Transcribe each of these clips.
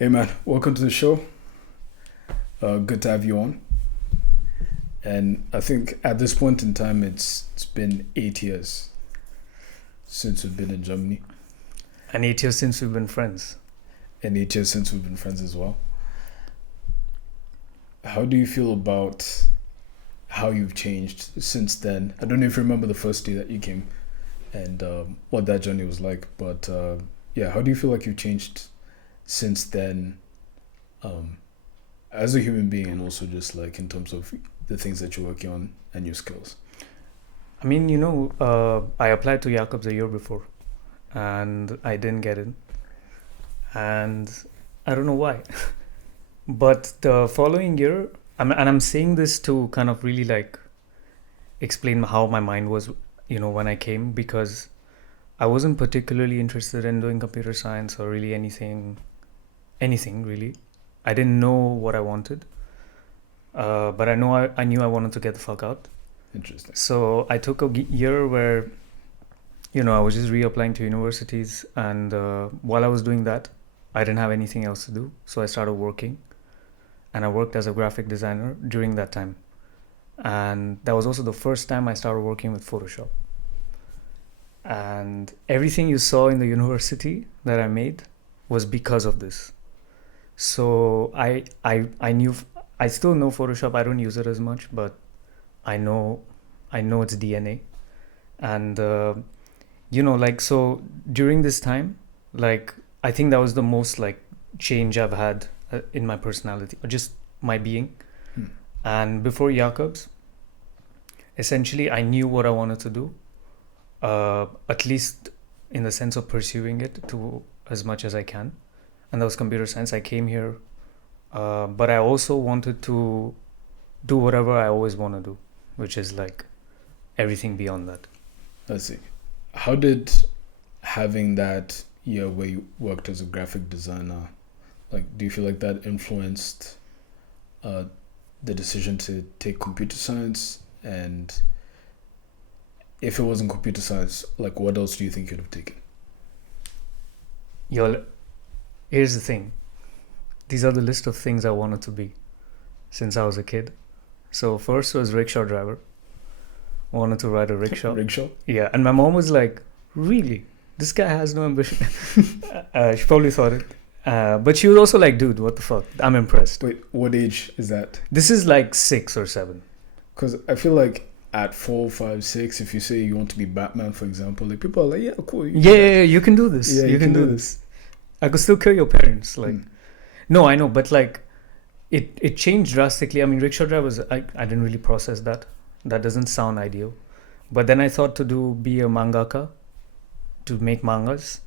Hey man, welcome to the show. Good to have you on. And I think at this point in time, it's been 8 years since we've been in Germany, And 8 years since we've been friends. and 8 years since we've been friends as well. How do you feel about how you've changed since then? I don't know if you remember the first day that you came and what that journey was like, but yeah, how do you feel like you've changed since then, um, as a human being, and also just like in terms of the things that you're working on and your skills? I applied to Jacobs a year before and I didn't get in. And I don't know why. But the following year, I'm saying this to kind of really like explain how my mind was, when I came, because I wasn't particularly interested in doing computer science or really anything really. I didn't know what I wanted, but I knew I wanted to get the fuck out. Interesting. So I took a year where, I was just reapplying to universities, and while I was doing that, I didn't have anything else to do. So I started working, and I worked as a graphic designer during that time. And that was also the first time I started working with Photoshop. And everything you saw in the university that I made was because of this. So I knew, I still know Photoshop. I don't use it as much, but I know I know its DNA. And so during this time, like, I think that was the most like change I've had in my personality, or just my being. Hmm. And before Jacobs, essentially I knew what I wanted to do, at least in the sense of pursuing it to as much as I can, and that was computer science. I came here, but I also wanted to do whatever I always want to do, which is like everything beyond that. Let's see. How did having that year where you worked as a graphic designer, like, do you feel like that influenced uh, the decision to take computer science? And if it wasn't computer science, like, what else do you think you'd have taken? Yo, here's the thing. These are the list of things I wanted to be since I was a kid. So first was rickshaw driver. Wanted to ride a rickshaw. Rickshaw? Yeah, and my mom was like, "Really? This guy has no ambition." She probably thought it, but she was also like, "Dude, what the fuck? I'm impressed." Wait, what age is that? This is like 6 or 7. Because I feel like at 4, 5, 6, if you say you want to be Batman, for example, like people are like, yeah, cool. You Yeah, yeah, yeah, you can do this. Yeah, you can do this. I could still kill your parents. Like, no, I know, but like, it changed drastically. I mean, rickshaw drivers, I didn't really process that. That doesn't sound ideal. But then I thought to be a mangaka, to make mangas.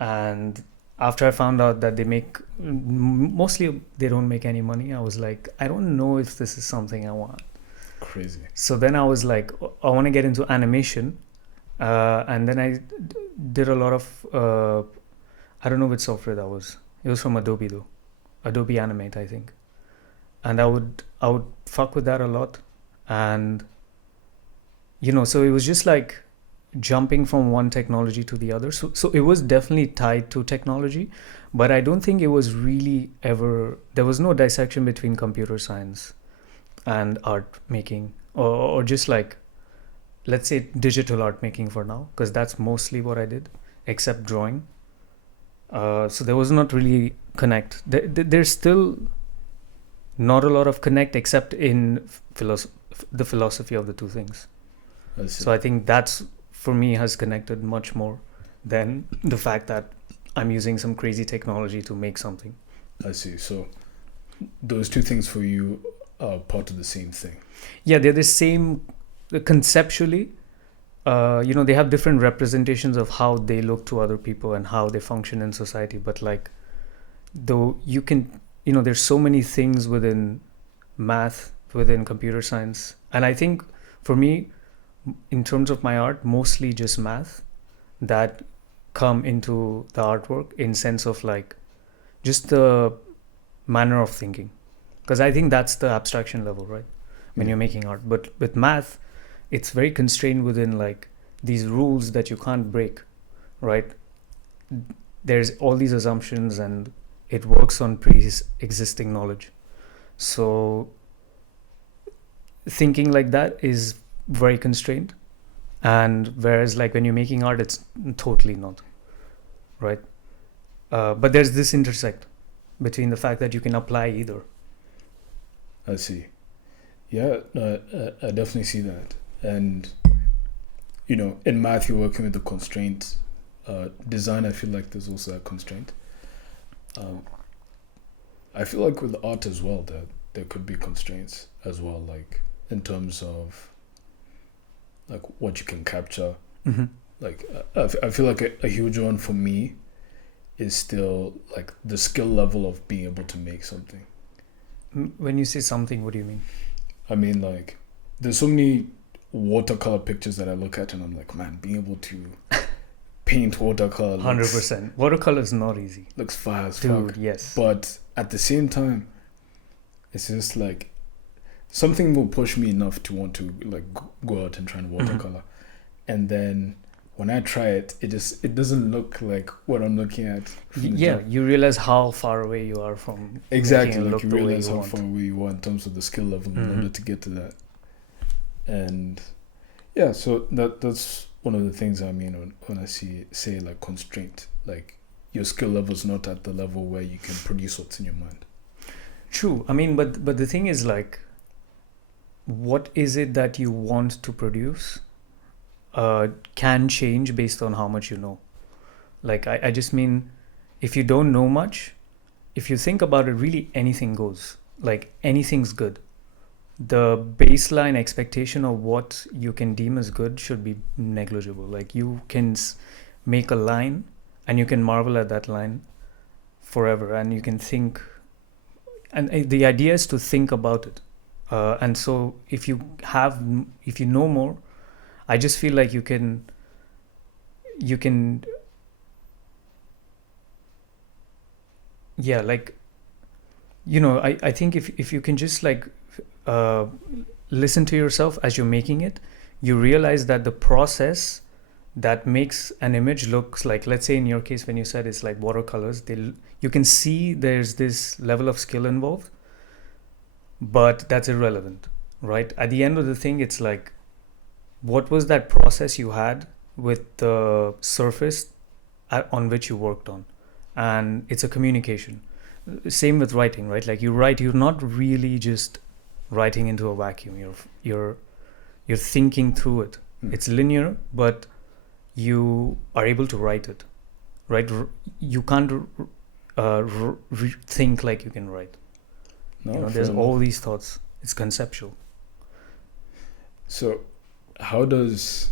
And after I found out that mostly they don't make any money, I was like, I don't know if this is something I want. Crazy. So then I was like, I want to get into animation. And then I did a lot of, I don't know which software that was. It was from Adobe though. Adobe Animate, I think. And I would fuck with that a lot. And so it was just like jumping from one technology to the other. So it was definitely tied to technology, but I don't think it was really ever, there was no dissection between computer science and art making, or just like, let's say digital art making for now, because that's mostly what I did, except drawing. So there was not really connect. There's still not a lot of connect except in the philosophy of the two things. So I think that's, for me, has connected much more than the fact that I'm using some crazy technology to make something. I see. So those two things for you are part of the same thing. Yeah, they're the same conceptually. They have different representations of how they look to other people and how they function in society. But like, though you can, there's so many things within math, within computer science. And I think for me, in terms of my art, mostly just math that come into the artwork, in sense of like just the manner of thinking, because I think that's the abstraction level, right, when you're making art. But with math, it's very constrained within like these rules that you can't break, right? There's all these assumptions, and it works on pre-existing knowledge. So thinking like that is very constrained, and whereas like when you're making art, it's totally not, right? But there's this intersect between the fact that you can apply either. I see. Yeah, no, I definitely see that. And in math, you're working with the constraint. Design, I feel like there's also a constraint. Um, I feel like with art as well, that there could be constraints as well, like in terms of like what you can capture. Mm-hmm. Like I feel like a huge one for me is still like the skill level of being able to make something. When you say something, what do you mean? I mean, like, there's so many watercolor pictures that I look at and I'm like, man, being able to paint watercolor 100%. Watercolor is not easy. looks fire as Dude, fuck. yes. But at the same time, it's just like something will push me enough to want to like go out and try and watercolor. And then when I try it, it doesn't look like what I'm looking at. from the Yeah, jump. you realize how far away you are from Exactly, making it like look you the way realize you how want. far away you are in terms of the skill level in Mhm. order to get to that. And yeah, so that's one of the things I mean when I say like constraint, like your skill level's not at the level where you can produce what's in your mind. True. I mean, but the thing is, like, what is it that you want to produce can change based on how much you know. Like, I just mean, if you don't know much, if you think about it, really anything goes. Like, anything's good. The baseline expectation of what you can deem as good should be negligible. Like, you can make a line and you can marvel at that line forever, and you can think, and the idea is to think about it. And so if you know more, I just feel like you can yeah, like, I think if you can just like listen to yourself as you're making it, you realize that the process that makes an image looks like, let's say in your case when you said it's like watercolors, you can see there's this level of skill involved, but that's irrelevant, right? At the end of the thing, it's like, what was that process you had with the surface on which you worked on? And it's a communication. Same with writing, right? Like, you write, you're not really just writing into a vacuum. You're thinking through it. It's linear, but you are able to write it, right? You can't think like you can write. No, There's fair all enough. these thoughts. It's conceptual. So how did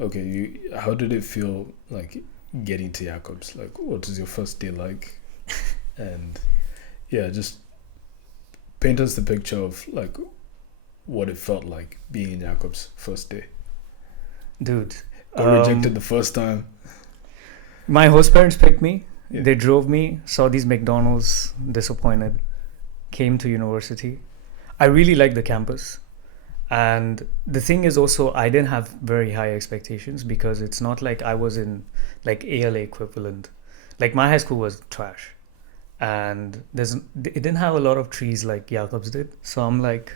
it feel like getting to Jacobs? Like, what was your first day like? And yeah, just paint us the picture of like what it felt like being in Jacobs first day. Dude, Got rejected the first time. my host parents picked me. Yeah. They drove me, saw these McDonald's, disappointed, came to university. I really liked the campus. And the thing is also, I didn't have very high expectations because it's not like I was in like ALA equivalent. Like, my high school was trash, and it didn't have a lot of trees like Jacobs did. So I'm like,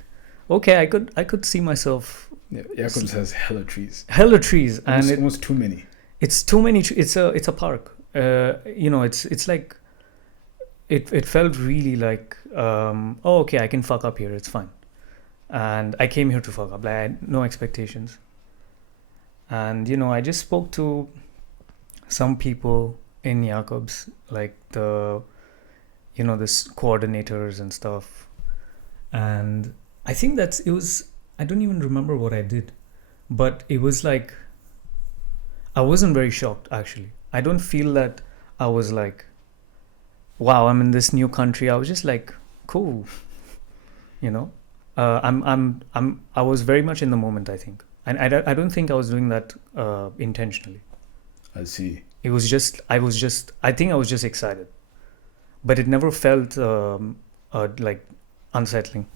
okay, I could see myself. Yeah, Jacobs has hella trees. Hella trees, and Almost too many. it's too many. It's a park. It's like it felt really like oh, okay, I can fuck up here. It's fine. And I came here to fuck up. Like, I had no expectations. And I just spoke to some people in Jacobs, like the coordinators and stuff. And I think I don't even remember what I did, but it was like, I wasn't very shocked, actually. I don't feel that I was like, wow, I'm in this new country. I was just like, cool, I was very much in the moment, I think. And I don't think I was doing that intentionally. I see. It was just, I think I was just excited. But it never felt like unsettling.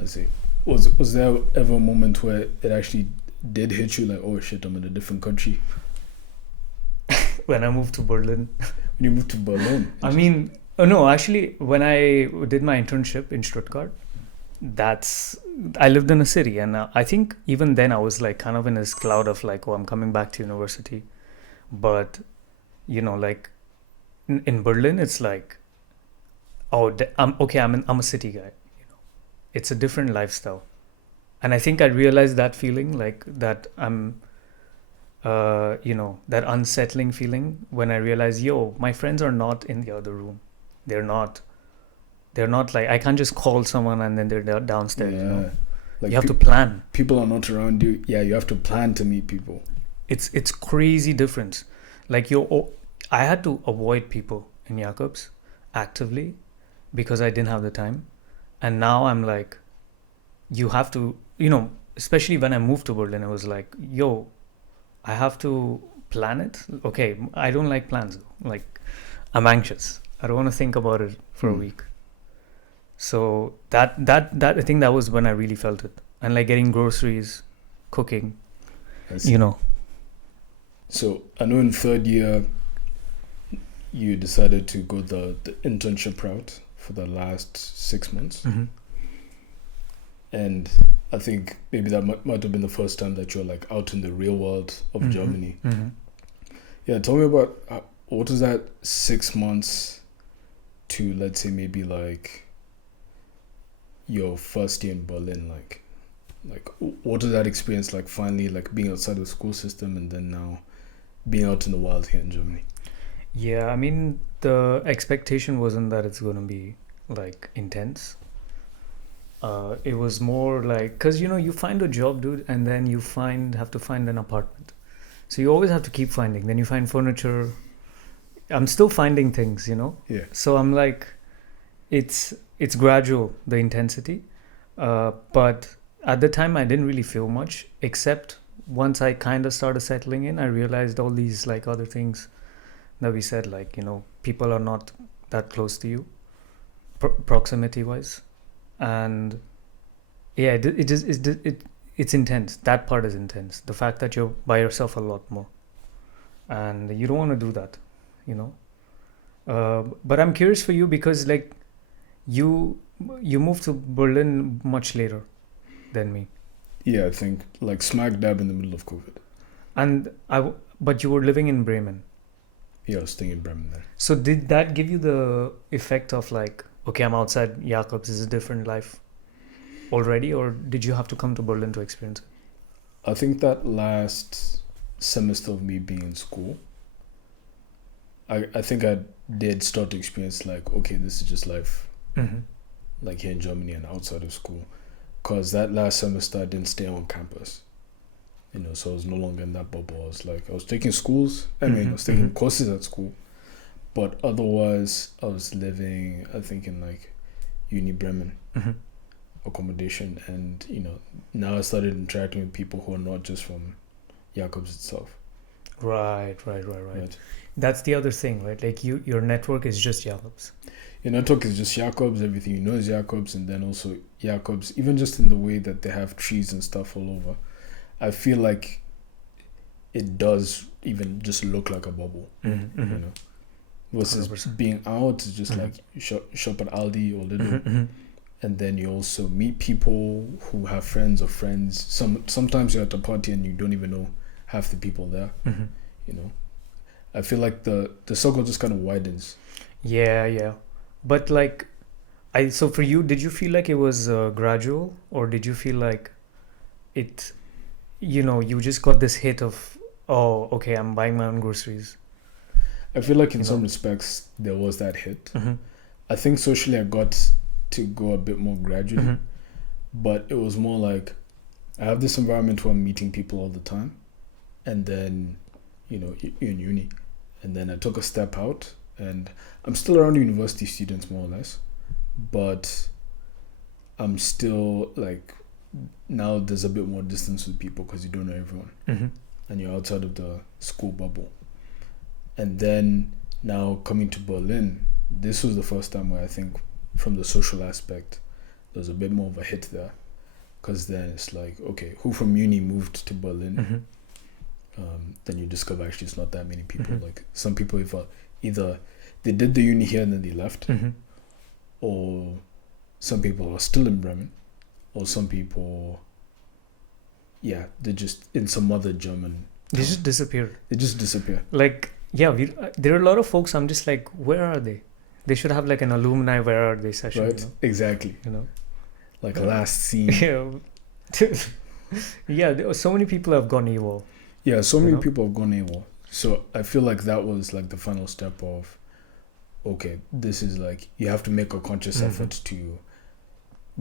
I see. Was there ever a moment where it actually did hit you like, oh shit, I'm in a different country? when I moved to Berlin. When you moved to Berlin? I mean, no, actually, when I did my internship in Stuttgart, I lived in a city, and I think even then I was like kind of in this cloud of like, oh, I'm coming back to university. But, like in Berlin, it's like, oh, I'm a city guy. It's a different lifestyle. And I think I realized that feeling, like that that unsettling feeling when I realized, my friends are not in the other room. They're not like, I can't just call someone and then they're downstairs. Yeah. Like you have to plan. People are not around you. Yeah, you have to plan to meet people. It's crazy difference. Like I had to avoid people in Jacobs actively because I didn't have the time. And now I'm like, you have to, especially when I moved to Berlin, it was like, I have to plan it. Okay, I don't like plans. Like, I'm anxious. I don't want to think about it for a week. So that I think that was when I really felt it. And like getting groceries, cooking, So I know in third year, you decided to go the internship route for the last 6 months. Mm-hmm. And I think maybe that might have been the first time that you're like out in the real world of Mm-hmm. Germany. Mm-hmm. Yeah, tell me about what was that 6 months to, let's say, maybe like your first year in Berlin, like what was that experience like, finally like being outside the school system and then now being out in the wild here in Germany? Yeah, I mean, the expectation wasn't that it's going to be like intense. It was more like, because you find a job, dude, and then you have to find an apartment. So you always have to keep finding. Then you find furniture. I'm still finding things, Yeah. So I'm like, it's gradual, the intensity. But at the time, I didn't really feel much, except once I kind of started settling in, I realized all these like other things that we said, like, people are not that close to you, proximity wise. And yeah, it's intense. That part is intense. The fact that you're by yourself a lot more, and you don't want to do that, But I'm curious for you because like you moved to Berlin much later than me. Yeah, I think like smack dab in the middle of COVID. And but you were living in Bremen. Yeah, I was staying in Bremen there. So did that give you the effect of like, okay, I'm outside Jacobs, is a different life already, or did you have to come to Berlin to experience it? I think that last semester of me being in school, I think I did start to experience like, okay, this is just life, Mm-hmm. like here in Germany and outside of school. Because that last semester I didn't stay on campus, so I was no longer in that bubble. I was taking schools, I was taking courses at school, but otherwise I was living, I think, in like uni Bremen accommodation, and now I started interacting with people who are not just from Jacobs itself. Right. That's the other thing, right? Like your network is just Jacobs. Your network is just Jacobs, everything you know is Jacobs, and then also Jacobs, even just in the way that they have trees and stuff all over. I feel like it does even just look like a bubble, versus 100%. being out is just like shop at Aldi or Lidl, and then you also meet people who have friends of friends. Sometimes you're at a party and you don't even know half the people there. I feel like the circle just kind of widens. Yeah. But like, so for you, did you feel like it was gradual, or did you feel like it, you just got this hit of, oh, okay, I'm buying my own groceries? I feel like in some respects there was that hit. I think socially I got to go a bit more gradually, but it was more like I have this environment where I'm meeting people all the time, and then you're in uni, and then I took a step out, and I'm still around university students more or less, but I'm still like, now there's a bit more distance with people because you don't know everyone, and you're outside of the school bubble. And then now coming to Berlin, this was the first time where I think from the social aspect there's a bit more of a hit there, because then it's like, okay, who from uni moved to Berlin? then you discover actually it's not that many people. Mm-hmm. Like some people, if either they did the uni here and then they left, Mm-hmm. or some people are still in Bremen, or some people, yeah, they're just in some other German. They just disappeared. They just disappear. Like, yeah, there are a lot of folks. I'm just like, where are they? They should have like an alumni where are they session, Right? Exactly. You know? Like Yeah. last scene. Yeah. Yeah, so many people have gone AWOL. Yeah, so You many know? people have gone AWOL. So I feel like that was like the final step of, okay, this is like, you have to make a conscious Mhm. effort to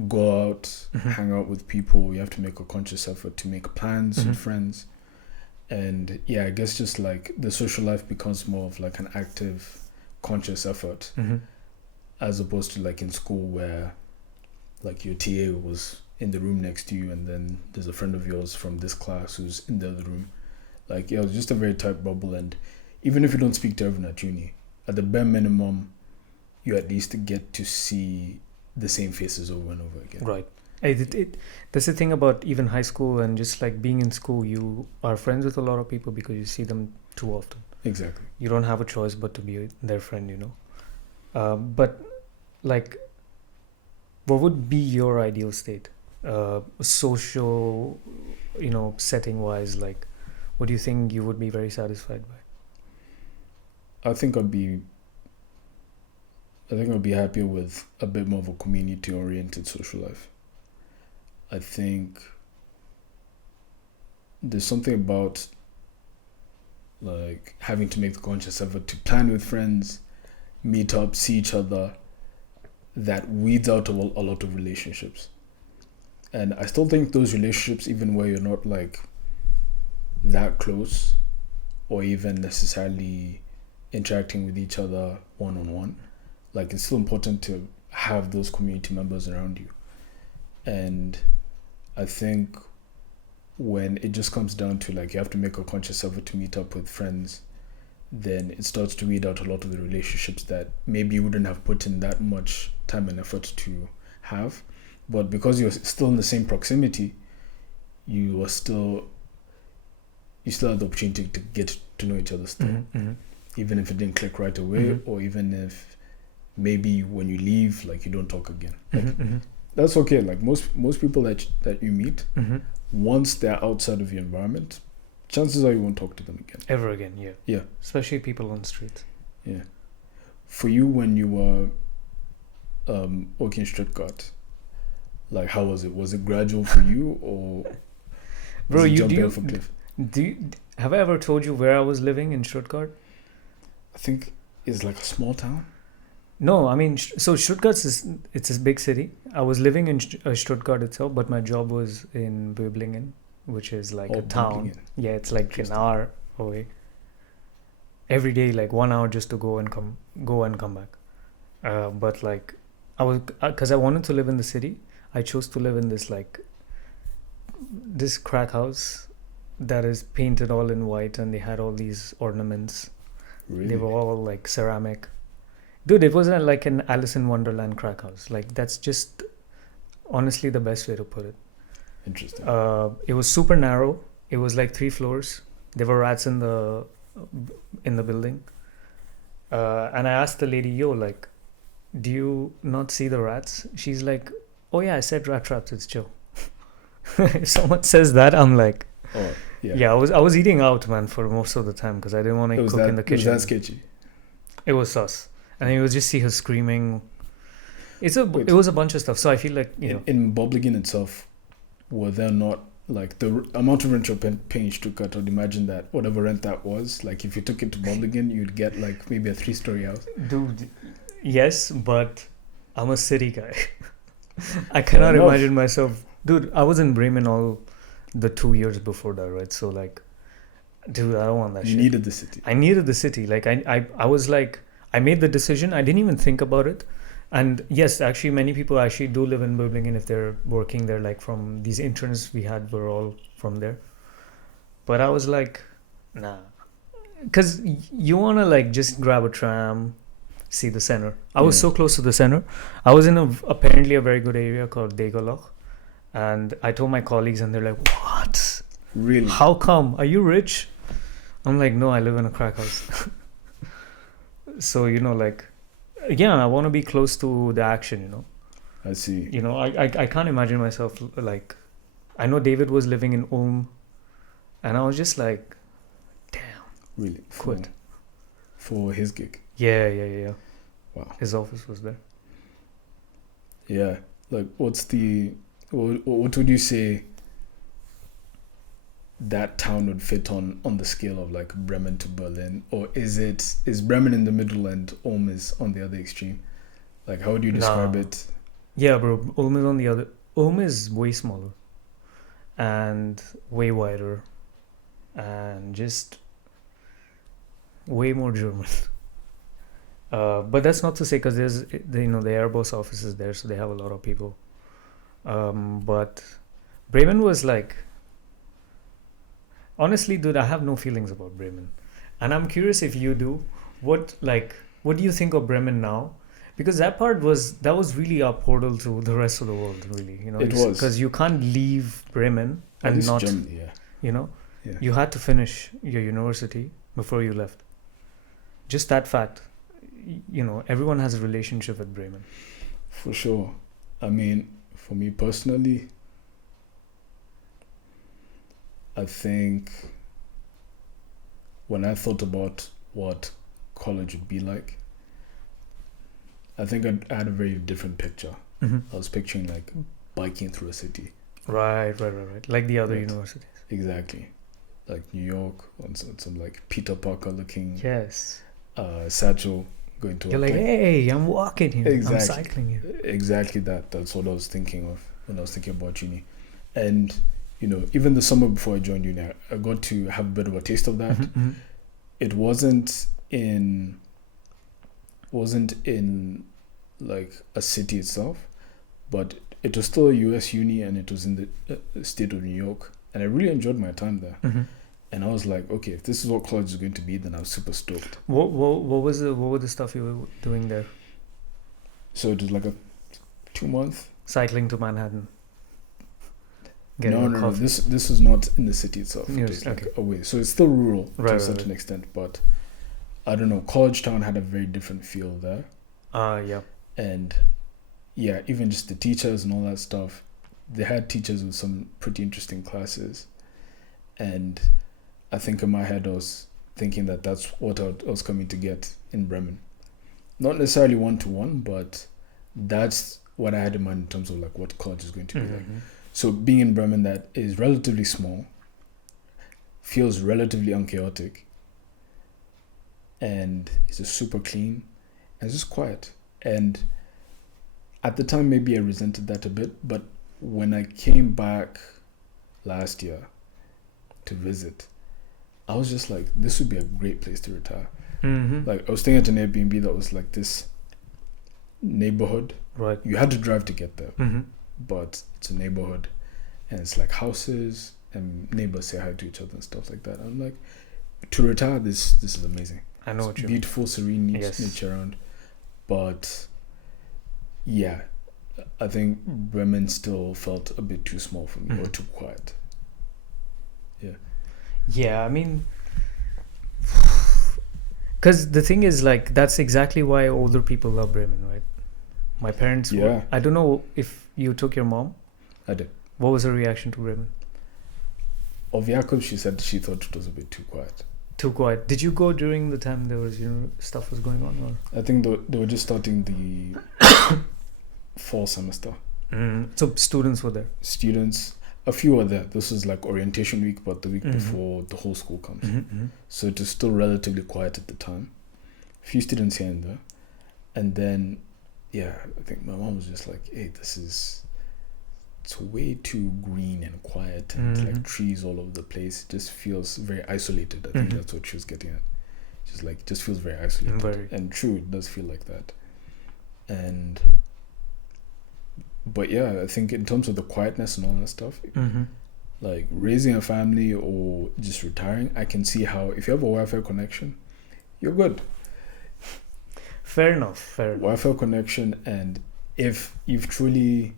go out, Mhm. hang out with people. You have to make a conscious effort to make plans Mhm. with friends. And yeah, I guess just like the social life becomes more of like an active, conscious effort, Mm-hmm. as opposed to like in school where like your TA was in the room next to you and then there's a friend of yours from this class who's in the other room. Like, yeah, it was just a very tight bubble. And even if you don't speak to everyone at uni, at the bare minimum, you at least get to see the same faces over and over again. Right. That's the thing about even high school and just like being in school, you are friends with a lot of people because you see them too often. Exactly. You don't have a choice but to be their friend, you know. But like, what would be your ideal state? Social, you know, setting wise, like, what do you think you would be very satisfied by? I think I'd be happier with a bit more of a community oriented social life. I think there's something about like having to make the conscious effort to plan with friends, meet up, see each other, that weeds out a lot of relationships. And I still think those relationships, even where you're not like that close or even necessarily interacting with each other one on one, like it's still important to have those community members around you. And I think when it just comes down to like you have to make a conscious effort to meet up with friends, then it starts to weed out a lot of the relationships that maybe you wouldn't have put in that much time and effort to have. But because you're still in the same proximity, you still have the opportunity to get to know each other still. Mm-hmm. Mm-hmm. Even if it didn't click right away, Mhm. or even if maybe when you leave, like you don't talk again. Like, Mm-hmm. Mm-hmm. that's okay. Like most people that you meet, Mm-hmm. once they're outside of your environment, chances are you won't talk to them again. Ever again, yeah. Yeah. Especially people on the street. Yeah. For you, when you were working in Stuttgart, like how was it? Was it gradual for you, or Bro, was it you jumping do off a cliff? have I ever told you where I was living in Stuttgart? I think it's like a small town. No, I mean, so Stuttgart it's a big city. I was living in Stuttgart itself, but my job was in Böblingen, which is like a town. Böblingen. Yeah, it's like an hour away. Every day, like 1 hour just to go and come back. But like, because I wanted to live in the city, I chose to live in this crack house that is painted all in white, and they had all these ornaments. Really? They were all like ceramic. Dude, it wasn't like an Alice in Wonderland crack house. Like, that's just honestly the best way to put it. Interesting. It was super narrow. It was like 3 floors. There were rats in the building. And I asked the lady, yo, like, do you not see the rats? She's like, oh yeah, I said rat traps, it's chill. If someone says that, I'm like, Oh, yeah. yeah, I was eating out, man, for most of the time because I didn't want to cook in the kitchen. It was that sketchy. It was sus. And then you would just see her screaming. Wait. It was a bunch of stuff. So I feel like, you know. In Böblingen itself, were there not like the amount of rent you're paying in Stuttgart? I'd imagine that whatever rent that was, like if you took it to Böblingen, you'd get like maybe a 3-story house. Dude, yes, but I'm a city guy. I cannot Fair enough. imagine myself. Dude, I was in Bremen all the 2 years before that, right? So like, dude, I don't want that You shit. needed the city. I needed the city. Like I was like, I made the decision. I didn't even think about it. And yes, actually, many people actually do live in Böblingen if they're working there. Like from these interns we had were all from there. But I was like, nah. Because you want to like just grab a tram, see the center. I was so close to the center. I was in apparently a very good area called Degerloch. And I told my colleagues and they're like, what? Really? How come? Are you rich? I'm like, no, I live in a crack house. So, like, yeah, I want to be close to the action. I see. I can't imagine myself like, I know David was living in Ulm, and I was just like, damn, Really? quit. For his gig? Yeah. Wow. His office was there. Yeah. Like, what would you say that town would fit on the scale of like Bremen to Berlin? Or is Bremen in the middle and Ulm is on the other extreme? Like, how would you describe Nah. it? Yeah, bro. Ulm is on the other. Ulm is way smaller and way wider and just way more German. But that's not to say, because there's the Airbus office is there, so they have a lot of people. But Bremen was like, honestly, dude, I have no feelings about Bremen, and I'm curious if you do. What do you think of Bremen now? Because that was really our portal to the rest of the world, really. It was. Because you can't leave Bremen At and least not, Germany, yeah. Yeah. you had to finish your university before you left. Just that fact. Everyone has a relationship with Bremen. For sure. I mean, for me personally, I think when I thought about what college would be like, I think I had a very different picture. Mm-hmm. I was picturing like biking through a city. Right. Like the other Right. universities. Exactly. Like New York, on some like Peter Parker looking Yes. satchel going to You're a like, plane. hey, I'm walking here. Exactly. I'm cycling here. Exactly that. That's what I was thinking of when I was thinking about uni. And, even the summer before I joined uni, I got to have a bit of a taste of that. Mm-hmm. It wasn't in like a city itself, but it was still a US uni, and it was in the state of New York, and I really enjoyed my time there. Mm-hmm. And I was like, okay, if this is what college is going to be, then I was super stoked. What were the stuff you were doing there? So it was like a 2 month. Cycling to Manhattan. No. This was not in the city itself. It Yes, was like okay. away. So it's still rural to Right, a certain extent, but I don't know. College Town had a very different feel there, Yeah. and yeah, even just the teachers and all that stuff. They had teachers with some pretty interesting classes, and I think in my head I was thinking that that's what I was coming to get in Bremen. Not necessarily 1-to-1, but that's what I had in mind in terms of like what college is going to be like. Mm-hmm. So being in Bremen, that is relatively small, feels relatively unchaotic, and it's just super clean and it's just quiet. And at the time, maybe I resented that a bit, but when I came back last year to visit, I was just like, this would be a great place to retire. Mm-hmm. Like, I was staying at an Airbnb that was like this neighborhood. Right. You had to drive to get there, Mm-hmm. but it's a neighborhood, and it's like houses, and neighbors say hi to each other and stuff like that. I'm like, to retire, this is amazing. I know It's what you mean. beautiful, serene Yes. nature around, but yeah, I think Bremen still felt a bit too small for me, or too quiet. Yeah, I mean, because the thing is, like, that's exactly why older people love Bremen, right? My parents Yeah. I don't know if you took your mom. I did. What was her reaction to Bremen? Of Jakob, she said she thought it was a bit too quiet. Too quiet. Did you go during the time there was, stuff was going on, or? I think they were just starting the fall semester. So students were there. Students, a few were there. This was like orientation week, but the week Mhm. before the whole school comes. Mm-hmm. So it was still relatively quiet at the time. A few students here and there. And then, yeah, I think my mom was just like, hey, it's way too green and quiet, and Mhm. like trees all over the place. It just feels very isolated. I think Mhm. that's what she was getting at. She's like, it just feels very isolated. Very. And true, it does feel like that. But yeah, I think in terms of the quietness and all that stuff, Mm-hmm. like raising a family or just retiring, I can see how if you have a Wi-Fi connection, you're good. Fair enough. Wi-Fi connection, and if you've truly,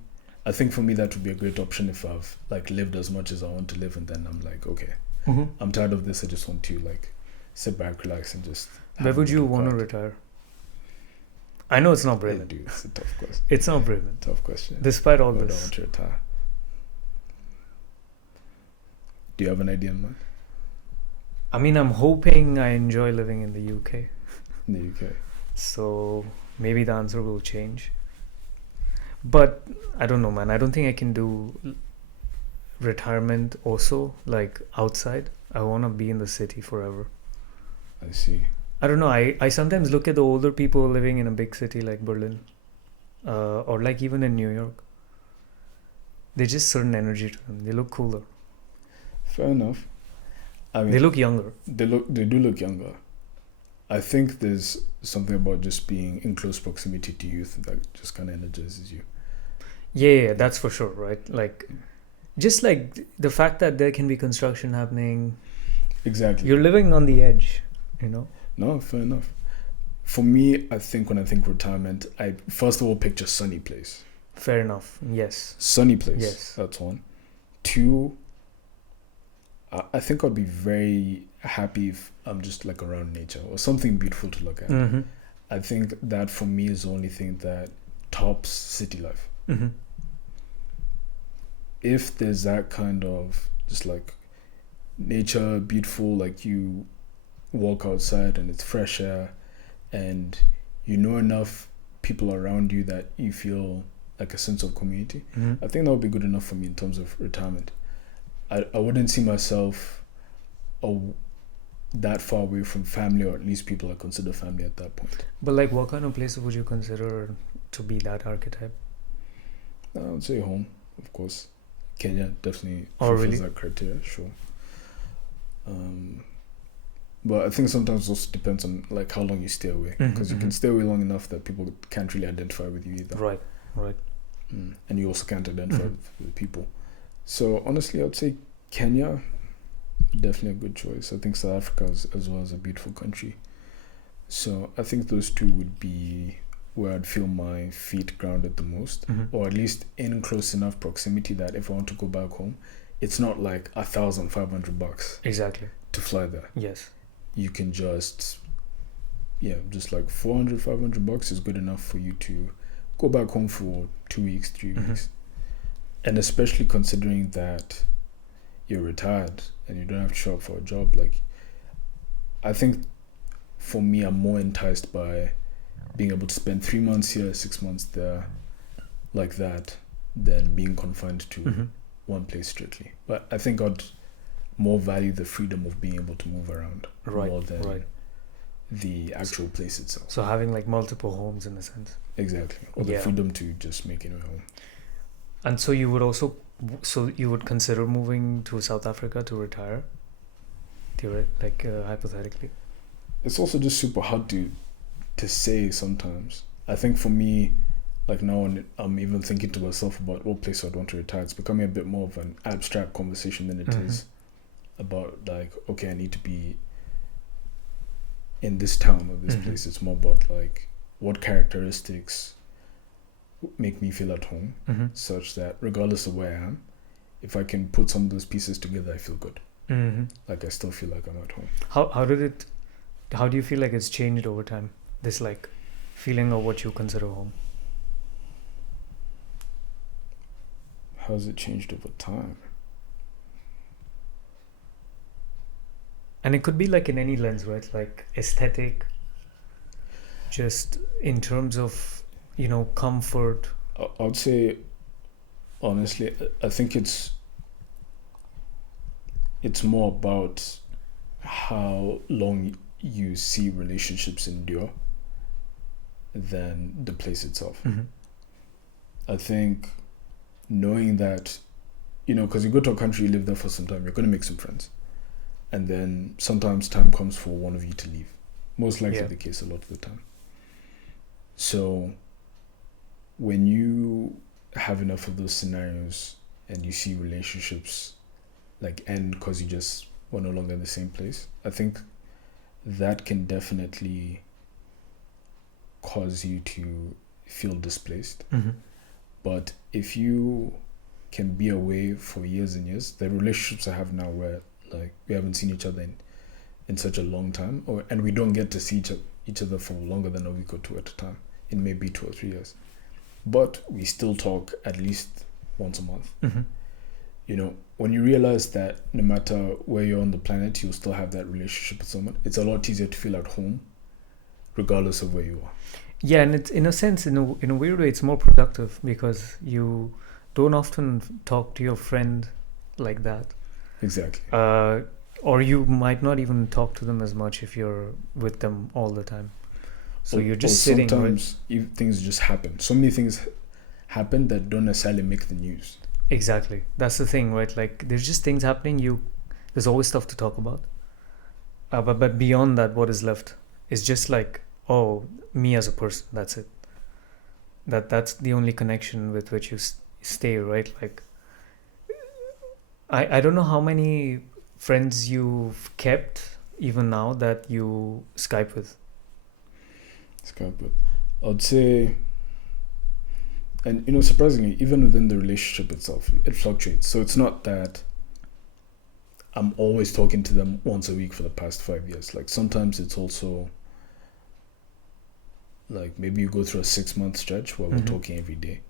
I think for me that would be a great option if I've like lived as much as I want to live, and then I'm like, okay, Mm-hmm. I'm tired of this. I just want to like sit back, relax, and just. Where would you want to retire? I know it's not Bremen. Dude, it's a tough question. It's not Bremen. Tough question. Despite all Where do I this. want to retire? Do you have an idea in mind? I mean, I'm hoping I enjoy living in the UK. In the UK. So maybe the answer will change. But I don't know, man. I don't think I can do retirement also, like outside. I want to be in the city forever. I see. I don't know. I sometimes look at the older people living in a big city like Berlin, or like even in New York. There's just certain energy to them. They look cooler. Fair enough. I mean, They look younger. They do look younger. I think there's something about just being in close proximity to youth that just kind of energizes you. Yeah, that's for sure, right? Like, just like the fact that there can be construction happening. Exactly. You're living on the edge, you know? No, fair enough. For me, I think when I think retirement, I first of all picture sunny place. Fair enough. Yes. Sunny place. Yes. That's one. Two, I think I'd be very happy if I'm just like around nature or something beautiful to look at. Mm-hmm. I think that for me is the only thing that tops city life. Mm-hmm. If there's that kind of just like nature, beautiful, like you walk outside and it's fresh air and you know enough people around you that you feel like a sense of community, Mm-hmm. I think that would be good enough for me in terms of retirement. I wouldn't see myself that far away from family, or at least people I consider family at that point. But like, what kind of places would you consider to be that archetype? I would say home, of course. Kenya definitely Oh, fulfills really? that criteria, sure. But I think sometimes it also depends on like how long you stay away, because you can stay away long enough that people can't really identify with you either. Right. And you also can't identify with people. So honestly, I'd say Kenya, definitely a good choice. I think South Africa as well as a beautiful country. So I think those two would be where I'd feel my feet grounded the most, or at least in close enough proximity that if I want to go back home, it's not like $1,500 Exactly. to fly there. Yes. You can just like $400-500 is good enough for you to go back home for 2 weeks, 3 weeks. And especially considering that you're retired and you don't have to show up for a job, like I think for me I'm more enticed by being able to spend 3 months here, 6 months there, like that, than being confined to one place strictly. But I think I'd more value the freedom of being able to move around more than the actual place itself. So having like multiple homes in a sense. Exactly. Or the freedom to just make it a home. And so you would consider moving to South Africa to retire? Hypothetically? It's also just super hard to say sometimes. I think for me, like now I'm even thinking to myself about what place I'd want to retire. It's becoming a bit more of an abstract conversation than it is about like, okay, I need to be in this town or this place. It's more about like what characteristics make me feel at home, such that regardless of where I am, if I can put some of those pieces together, I feel good. Like I still feel like I'm at home. How do you feel like it's changed over time? This like feeling of what you consider home. How has it changed over time? And it could be like in any lens, right? Like aesthetic, just in terms of, comfort. I'd say, honestly, I think it's more about how long you see relationships endure than the place itself. I think knowing that, because you go to a country, you live there for some time, you're going to make some friends. And then sometimes time comes for one of you to leave. Most likely the case a lot of the time. So when you have enough of those scenarios and you see relationships like end because you just were no longer in the same place, I think that can definitely cause you to feel displaced. But if you can be away for years and years, the relationships I have now where like we haven't seen each other in in such a long time, and we don't get to see each other for longer than a week or two at a time. It may be 2 or 3 years, but we still talk at least once a month. Mm-hmm. You know, when you realize that no matter where you're on the planet, you'll still have that relationship with someone, it's a lot easier to feel at home, regardless of where you are. Yeah, and it's in a sense, in a weird way, it's more productive because you don't often talk to your friend like that. Exactly. Or you might not even talk to them as much if you're with them all the time. So you're just sitting. Sometimes things just happen. So many things happen that don't necessarily make the news. Exactly. That's the thing, right? Like there's just things happening. There's always stuff to talk about. But beyond that, what is left is just like, oh, me as a person. That's it. That's the only connection with which you stay, right? Like I don't know how many friends you've kept even now that you Skype with. I'd say, and surprisingly, even within the relationship itself, it fluctuates. So it's not that I'm always talking to them once a week for the past 5 years. Like sometimes it's also like maybe you go through a 6-month stretch where we're talking every day,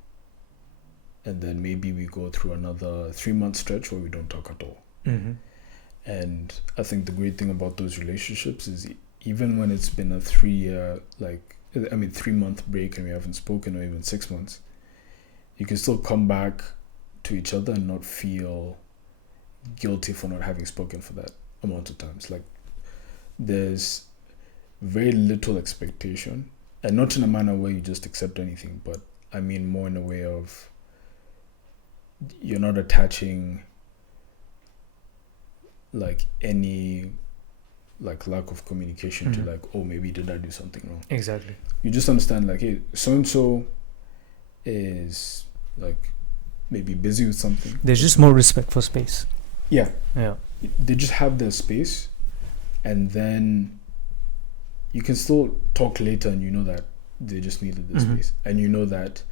and then maybe we go through another 3-month stretch where we don't talk at all. And I think the great thing about those relationships is even when it's been a 3-month break and we haven't spoken, or even 6 months, you can still come back to each other and not feel guilty for not having spoken for that amount of times. Like there's very little expectation, and not in a manner where you just accept anything, but I mean more in a way of you're not attaching like any like lack of communication to like, oh, maybe did I do something wrong? Exactly. You just understand like, hey, so and so is like maybe busy with something. There's just more respect for space. Yeah. They just have their space, and then you can still talk later, and you know that they just needed the space, and you know that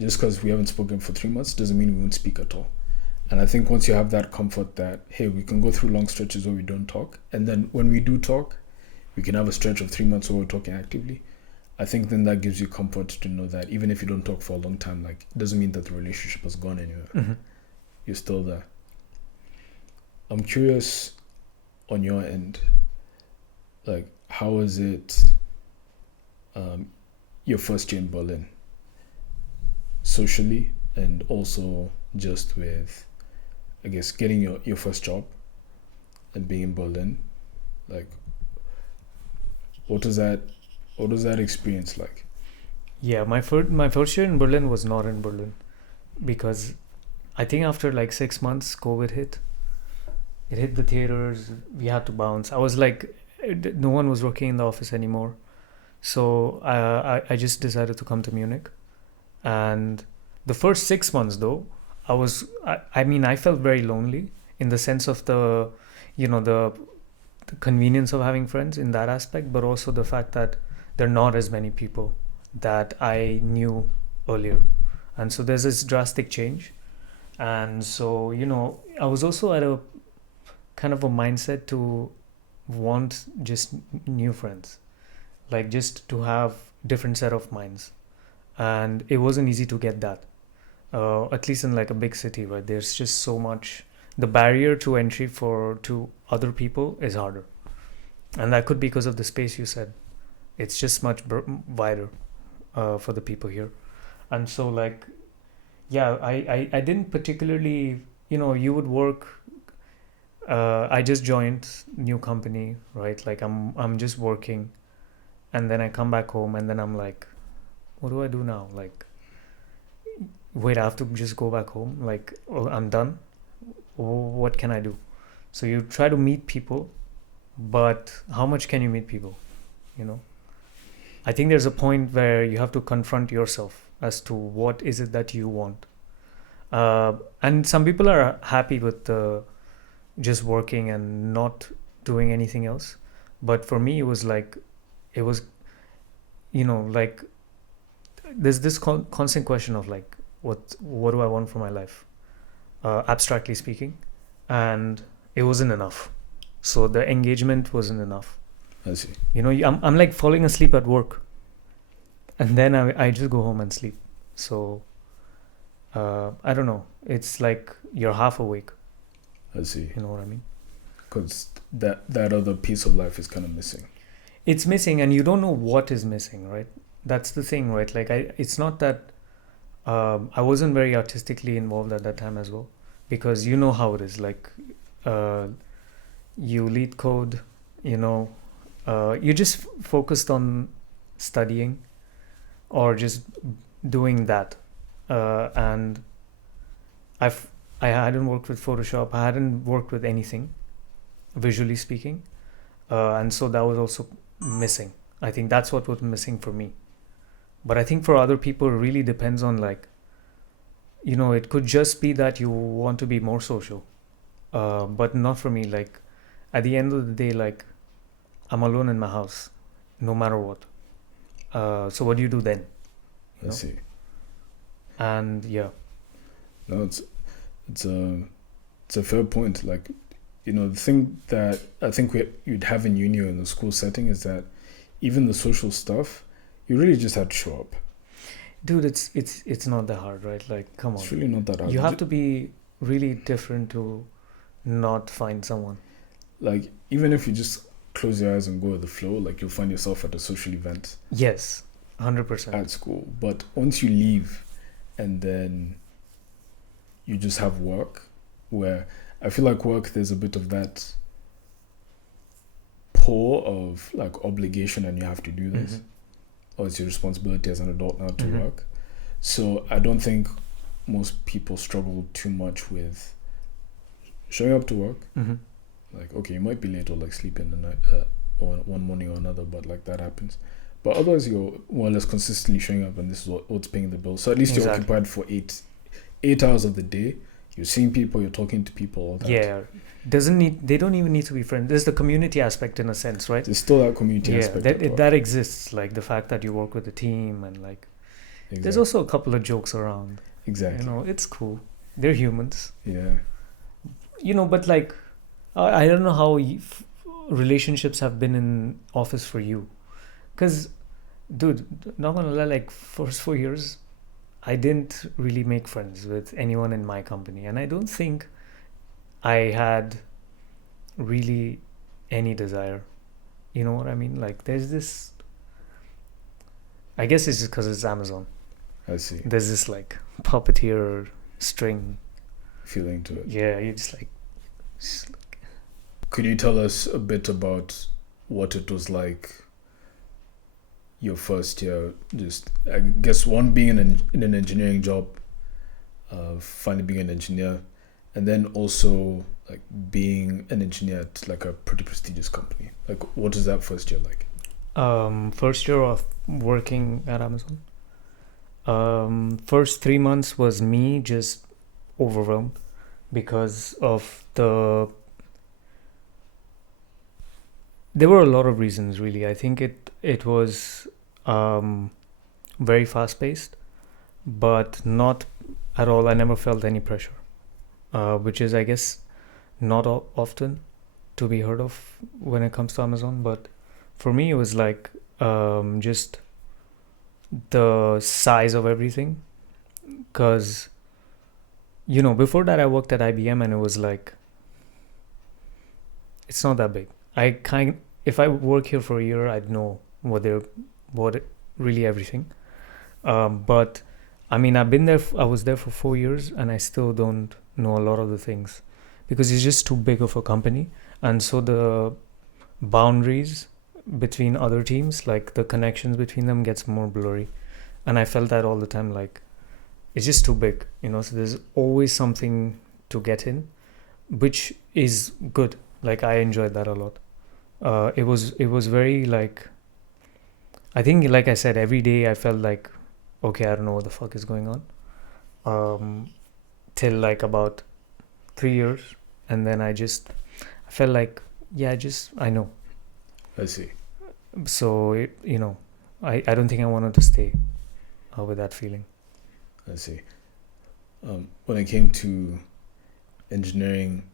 just because we haven't spoken for 3 months doesn't mean we won't speak at all. And I think once you have that comfort that, hey, we can go through long stretches where we don't talk, and then when we do talk, we can have a stretch of 3 months where we're talking actively. I think then that gives you comfort to know that even if you don't talk for a long time, like it doesn't mean that the relationship has gone anywhere. You're still there. I'm curious on your end, like how is it your first year in Berlin, socially, and also just with, I guess, getting your first job and being in Berlin? Like what was that experience like? Yeah, my first year in Berlin was not in Berlin, because I think after like 6 months COVID hit. It hit the theaters, we had to bounce. I was like, no one was working in the office anymore, so I just decided to come to Munich. And the first 6 months though, I felt very lonely, in the sense of the convenience of having friends in that aspect, but also the fact that there are not as many people that I knew earlier. And so there's this drastic change. And so, I was also at a kind of a mindset to want just new friends, like just to have different set of minds. And it wasn't easy to get that, at least in like a big city, right? There's just so much, the barrier to entry to other people is harder. And that could be because of the space you said. It's just much wider for the people here. And so like, yeah, I didn't particularly, you would work. I just joined new company, right? Like I'm just working, and then I come back home, and then I'm like, what do I do now? Like, wait, I have to just go back home. Like, oh, I'm done. What can I do? So you try to meet people, but how much can you meet people? I think there's a point where you have to confront yourself as to what is it that you want. And some people are happy with just working and not doing anything else, but for me it was like there's this constant question of like, what do I want for my life, abstractly speaking, and it wasn't enough. so the engagement wasn't enough. I see. I'm like falling asleep at work, and then I just go home and sleep. So I don't know. It's like you're half awake. I see. You know what I mean? Because that other piece of life is kind of missing. It's missing, and you don't know what is missing, right? That's the thing, right? Like it's not that I wasn't very artistically involved at that time as well, because you know how it is. Like you lead code, you just focused on studying or just doing that, and I hadn't worked with Photoshop. I hadn't worked with anything, visually speaking, and so that was also missing. I think that's what was missing for me. But I think for other people, it really depends on, like, it could just be that you want to be more social, but not for me. Like, at the end of the day, like, I'm alone in my house, no matter what. So what do you do then? I see. And yeah, No, it's a fair point. Like, the thing that I think you'd have in uni or in the school setting is that even the social stuff, you really just had to show up. dude, it's not that hard, right? Like, come on, It's really not that hard. you have to be really different to not find someone. Like, even if you just close your eyes and go with the flow, like, you'll find yourself at a social event Yes, 100%. at school. But once you leave and then you just have work, where I feel like work, there's a bit of that pull of like obligation and you have to do this, or it's your responsibility as an adult now to work. So I don't think most people struggle too much with showing up to work. Like, okay, you might be late or like sleep in the night or one morning or another, but like that happens. But otherwise, you're more or less consistently showing up, and this is what's paying the bill. So at least you're occupied for 8 hours of the day. You're seeing people, you're talking to people, all that. Yeah, they don't even need to be friends. There's the community aspect in a sense, right? There's still that community aspect. That exists, like the fact that you work with a team, and like there's also a couple of jokes around. Exactly. It's cool. They're humans. Yeah. But like I don't know how relationships have been in office for you, because, dude, not gonna lie, like first 4 years, I didn't really make friends with anyone in my company, and I don't think I had really any desire. You know what I mean? Like, there's this. I guess it's just because it's Amazon. I see. There's this like puppeteer string feeling to it. Yeah, you just like. Could you tell us a bit about what it was like your first year? Just, I guess, one, being in an engineering job, finally being an engineer, and then also like being an engineer at like a pretty prestigious company. Like, what is that first year like? First year of working at Amazon. First 3 months was me just overwhelmed because of there were a lot of reasons, really. I think it was very fast paced, but not at all. I never felt any pressure, which is, I guess, not often to be heard of when it comes to Amazon. But for me, it was like just the size of everything. Because, before that I worked at IBM, and it was like, it's not that big. If I work here for a year, I'd know what really everything. But I mean, I was there for 4 years, and I still don't know a lot of the things because it's just too big of a company. And so the boundaries between other teams, like the connections between them, gets more blurry. And I felt that all the time, like, it's just too big, so there's always something to get in, which is good. Like, I enjoyed that a lot. It was very, like, I think, like I said, every day I felt like, okay, I don't know what the fuck is going on, till like about 3 years, and then I felt like, yeah, I know. I see. So I don't think I wanted to stay with that feeling. I see. When it came to engineering,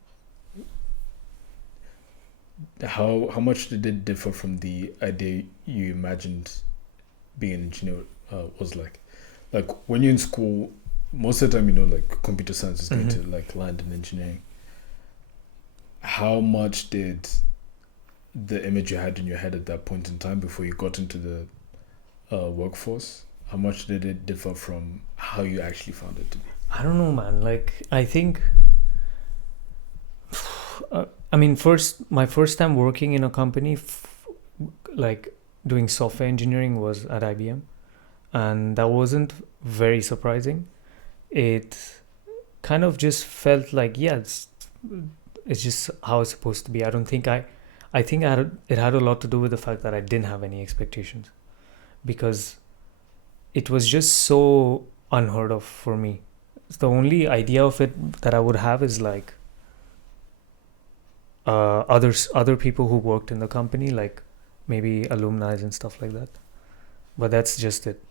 how much did it differ from the idea you imagined being an engineer was like? Like when you're in school, most of the time, like computer science is going to like land in engineering. How much did the image you had in your head at that point in time before you got into the workforce, how much did it differ from how you actually found it to be? I don't know, man. Like, I think, I mean, my first time working in a company, like doing software engineering, was at IBM, and that wasn't very surprising. It kind of just felt like, yeah, it's just how it's supposed to be. I don't think I think it had a lot to do with the fact that I didn't have any expectations, because it was just so unheard of for me. The only idea of it that I would have is like other people who worked in the company, like maybe alumni and stuff like that. But that's just it,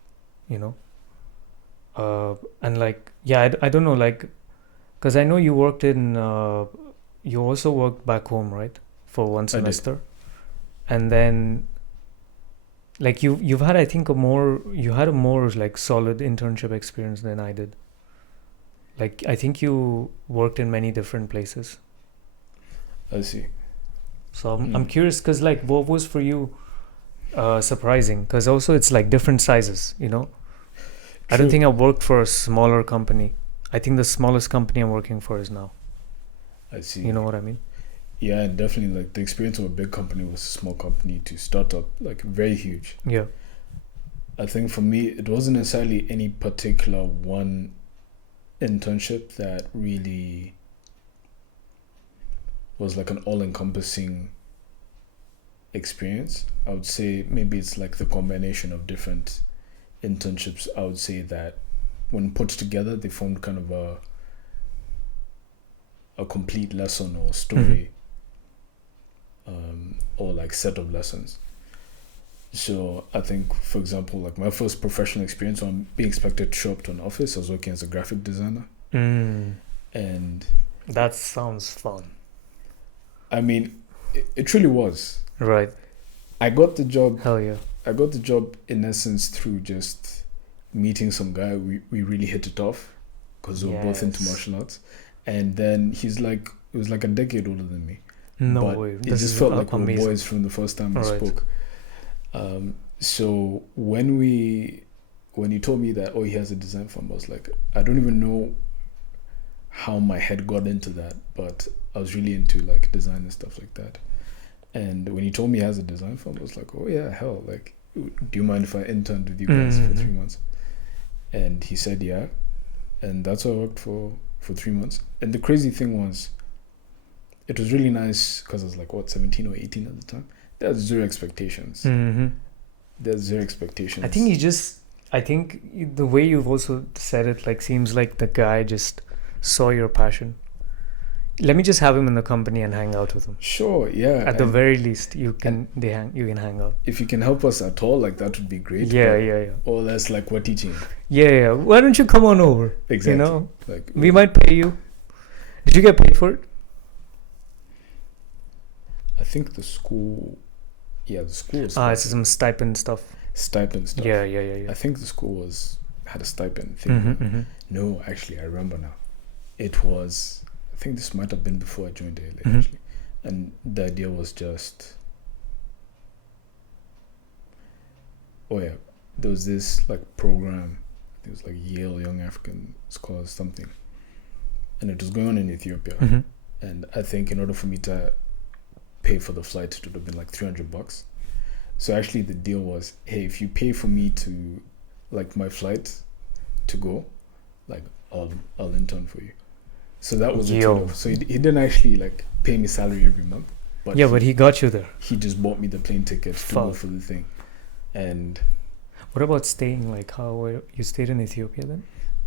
you know. And like, yeah, I don't know, like, because I know you worked in you also worked back home, right, for one semester, and then like you've had, I think, you had a more like solid internship experience than I did. Like, I think you worked in many different places. I see. So I'm curious, because like, what was for you surprising? Because also it's like different sizes, you know. True. I don't think I worked for a smaller company. I think the smallest company I'm working for is now. I see. You know what I mean? Yeah, definitely. Like the experience of a big company was a small company to startup, like very huge. Yeah. I think for me, it wasn't necessarily any particular one internship that really was like an all-encompassing experience. I would say maybe it's like the combination of different internships. I would say that when put together, they formed kind of a complete lesson or story, or like set of lessons. So I think, for example, like my first professional experience, I'm being expected to show up to an office. I was working as a graphic designer, and that sounds fun. I mean, it truly was. Right. I got the job. Hell yeah. I got the job in essence through just meeting some guy. We really hit it off because we were both into martial arts, and then he's like, it was like a decade older than me. No but way. It just felt like we were boys from the first time we spoke. So when he told me that, he has a design firm, I was like, I don't even know how my head got into that, but I was really into like design and stuff like that. And when he told me he has a design firm, I was like, oh yeah, hell, like, do you mind if I interned with you guys for 3 months? And he said yeah, and that's what I worked for 3 months. And the crazy thing was, it was really nice because I was like, 17 or 18 at the time. There's zero expectations. There's zero expectations. I think the way you've also said it, like, seems like the guy just saw your passion. Let me just have him in the company and hang out with him. Sure, yeah. At the very least, you can hang out. If you can help us at all, like, that would be great. Yeah. Or less like we're teaching. Yeah. Why don't you come on over? Exactly. You know, like, we might pay you. Did you get paid for it? I think the school. Yeah, the school was. It's some stipend stuff. Yeah. I think the school had a stipend thing. No, actually, I remember now. It was. I think this might have been before I joined ALA, actually. And the idea was just. There was this like program. It was like Yale Young African Scholars something, and it was going on in Ethiopia. And I think in order for me to pay for the flight, it would have been like $300. So actually the deal was, hey, if you pay for me to, like, my flight to go, like, I'll intern for you. So that was the trade-off. So he didn't actually like pay me salary every month, but but he got you there. He just bought me the plane ticket to go for the thing. And what about staying? Like, how you stayed in Ethiopia then?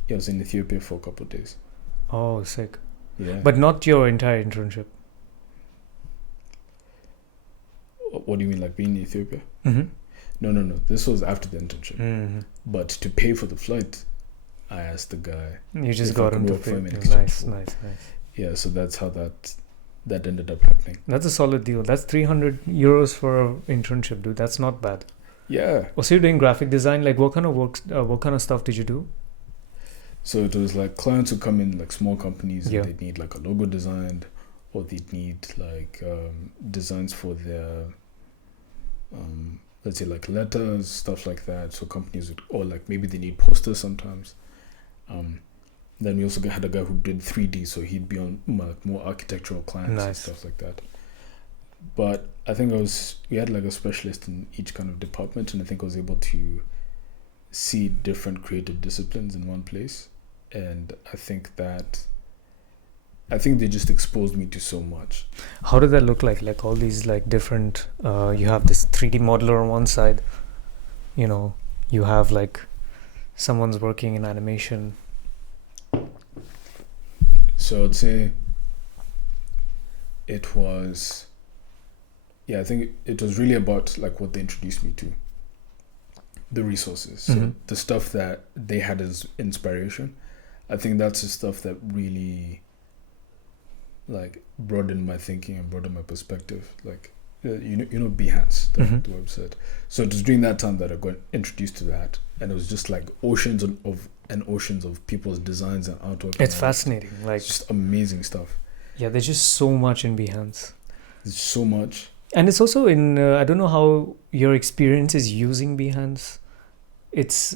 Yeah, I was in Ethiopia for a couple of days. Oh, sick. Yeah. But not your entire internship. What do you mean, like being in Ethiopia? No. This was after the internship. But to pay for the flight, I asked the guy. You just got him to pay. Nice. Yeah, so that's how that that ended up happening. That's a solid deal. That's 300 euros for an internship, dude. That's not bad. Yeah. So you're doing graphic design. Like, what kind of work? What kind of stuff did you do? So it was like clients who come in, like small companies, Yeah. and they'd need like a logo designed, or they'd need like designs for their, let's say like letters, stuff like that. So companies would, or like maybe they need posters sometimes. Then we also had a guy who did 3D, so he'd be on like more architectural clients and Nice. stuff like that. But I think we had like a specialist in each kind of department, and I think I was able to see different creative disciplines in one place. And I think they just exposed me to so much. How did that look like? Like all these like different. You have this 3D modeler on one side. You know, you have like someone's working in animation. So I'd say it was, I think it was really about like what they introduced me to, the resources. So Mhm. the stuff that they had as inspiration, I think that's the stuff that really like broadened my thinking and broadened my perspective. Like Behance, Mhm. the website. So it was during that time that I got introduced to that, and it was just like oceans of people's designs and artwork. It's and fascinating. Like, it's just amazing stuff. yeah, there's just so much in Behance. There's so much. And it's also in. I don't know how your experience is using Behance. It's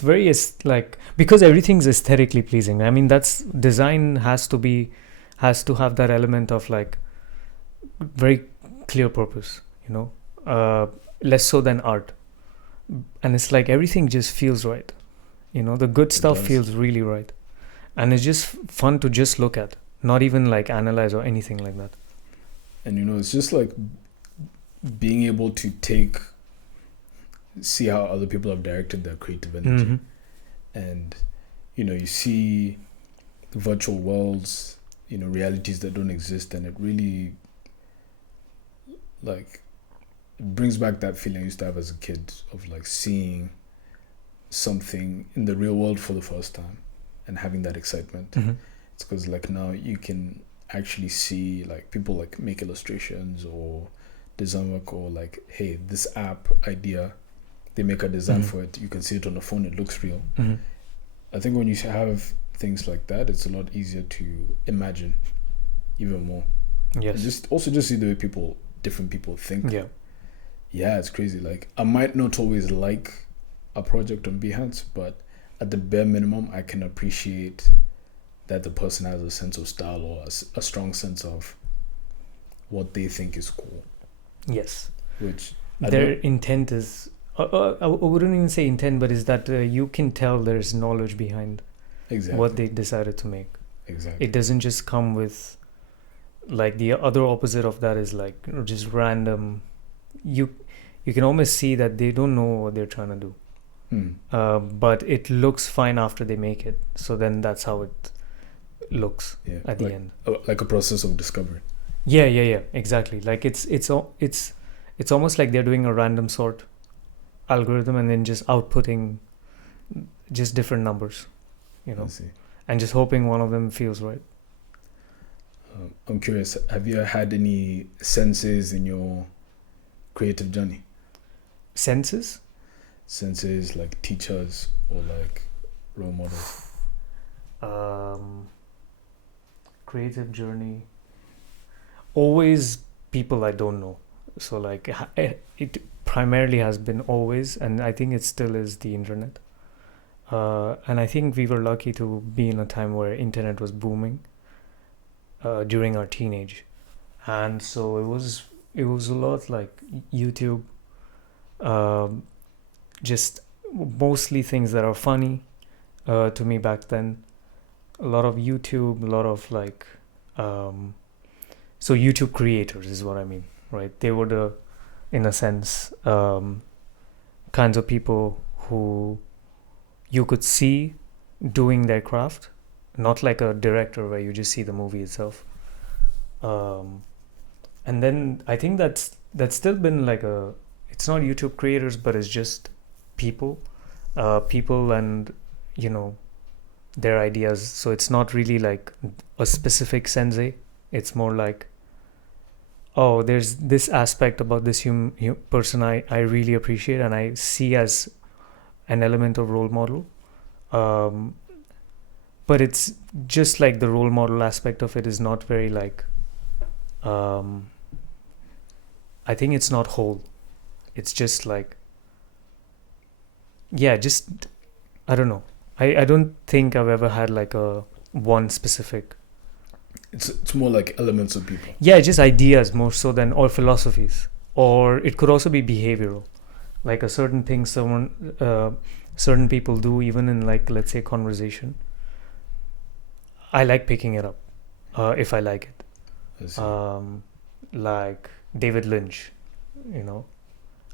very like, because everything's aesthetically pleasing. I mean, that's design has to have that element of like very clear purpose. Less so than art. And it's like everything just feels right. The good stuff does. feels really right, and it's just fun to just look at, not even like analyze or anything like that. And it's just like being able to see how other people have directed their creative energy. Mhm. And you see virtual worlds, realities that don't exist, and it really like it brings back that feeling I used to have as a kid of like seeing something in the real world for the first time and having that excitement. Mhm. It's because like now you can actually see like people like make illustrations or design work, or like, hey, this app idea, they make a design Mhm. for it, you can see it on the phone, it looks real. Mhm. I think when you have things like that, it's a lot easier to imagine even more. Yes. Just see the way different people think. Yeah. It's crazy. Like, I might not always like a project on Behance, but at the bare minimum, I can appreciate that the person has a sense of style, or a strong sense of what they think is cool. Yes. Which Their intent is. I wouldn't even say intent, but is that you can tell there's knowledge behind exactly what they decided to make. exactly It doesn't just come with, like, the other opposite of that is like just random. You can almost see that they don't know what they're trying to do. But it looks fine after they make it. So then that's how it looks at the end. like a process of discovery. Yeah, exactly. Like it's almost like they're doing a random sort algorithm and then just outputting just different numbers, I see. and just hoping one of them feels right. I'm curious, have you had any senses in your creative journey? Senses? Senses like teachers or like role models? Creative journey. Always people I don't know. So like it primarily has been always, and I think it still is, the internet. And I think we were lucky to be in a time where internet was booming during our teenage, and so it was a lot like YouTube, just mostly things that are funny to me back then. A lot of YouTube, a lot of like so YouTube creators is what I mean, right? They were the, in a sense, kinds of people who you could see doing their craft, not like a director where you just see the movie itself. And then I think that's still been like it's not YouTube creators, but it's just people and their ideas. So it's not really like a specific sensei. It's more like oh, there's this aspect about this person I really appreciate and I see as an element of role model. Um, but it's just like the role model aspect of it is not very like, um, I think it's not whole. It's just like, yeah, just, I don't know. I don't think I've ever had like a one specific. It's more like elements of people. Yeah, just ideas more so than, or philosophies. Or it could also be behavioral. Like a certain thing certain people do, even in like, let's say, conversation. I like picking it up if I like it. I see. Like David Lynch, you know.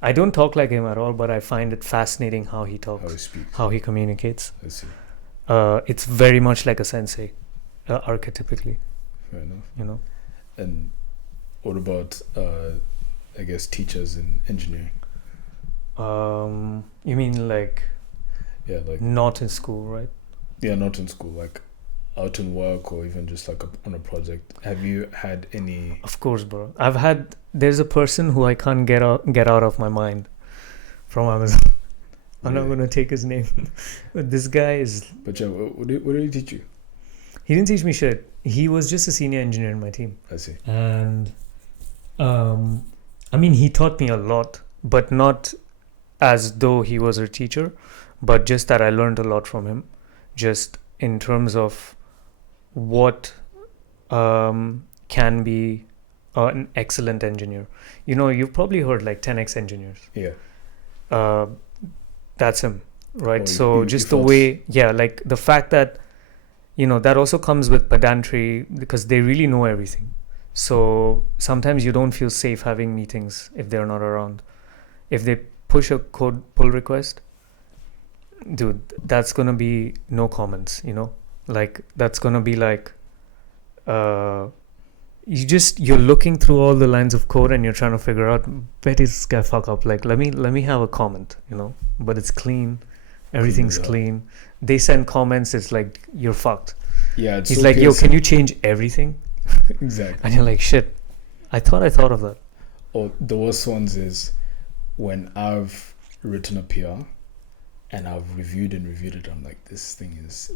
I don't talk like him at all, but I find it fascinating how he talks, How he speaks. how he communicates. I see. It's very much like a sensei, archetypically, Fair enough. you know. And what about, I guess, teachers in engineering? You mean like Yeah, like, not in school, right? yeah, not in school, like out in work or even just like on a project. Have you had any? Of course, bro. There's a person who I can't get out of my mind from Amazon. I'm not Yeah. gonna take his name, but this guy is. But yeah, what did he teach you? He didn't teach me shit. He was just a senior engineer in my team, I see. and I mean, he taught me a lot, but not as though he was a teacher, but just that I learned a lot from him, just in terms of what can be an excellent engineer. You know, you've probably heard like 10x engineers. Yeah. That's him, right? Oh, So you just the felt- way, yeah, like the fact that, you know, that also comes with pedantry because they really know everything. So sometimes you don't feel safe having meetings if they're not around. If they push a code pull request, dude, that's gonna be no comments, you know? Like that's gonna be like you're looking through all the lines of code and you're trying to figure out, where did this guy fuck up? Like let me have a comment, you know? But it's clean. Everything's as hell. clean. They send comments, it's like you're fucked. Yeah, it's He's so like, yo, piercing. can you change everything? Exactly. And you're like, shit. I thought of that. Or the worst ones is when I've written a PR and I've reviewed it. I'm like, this thing is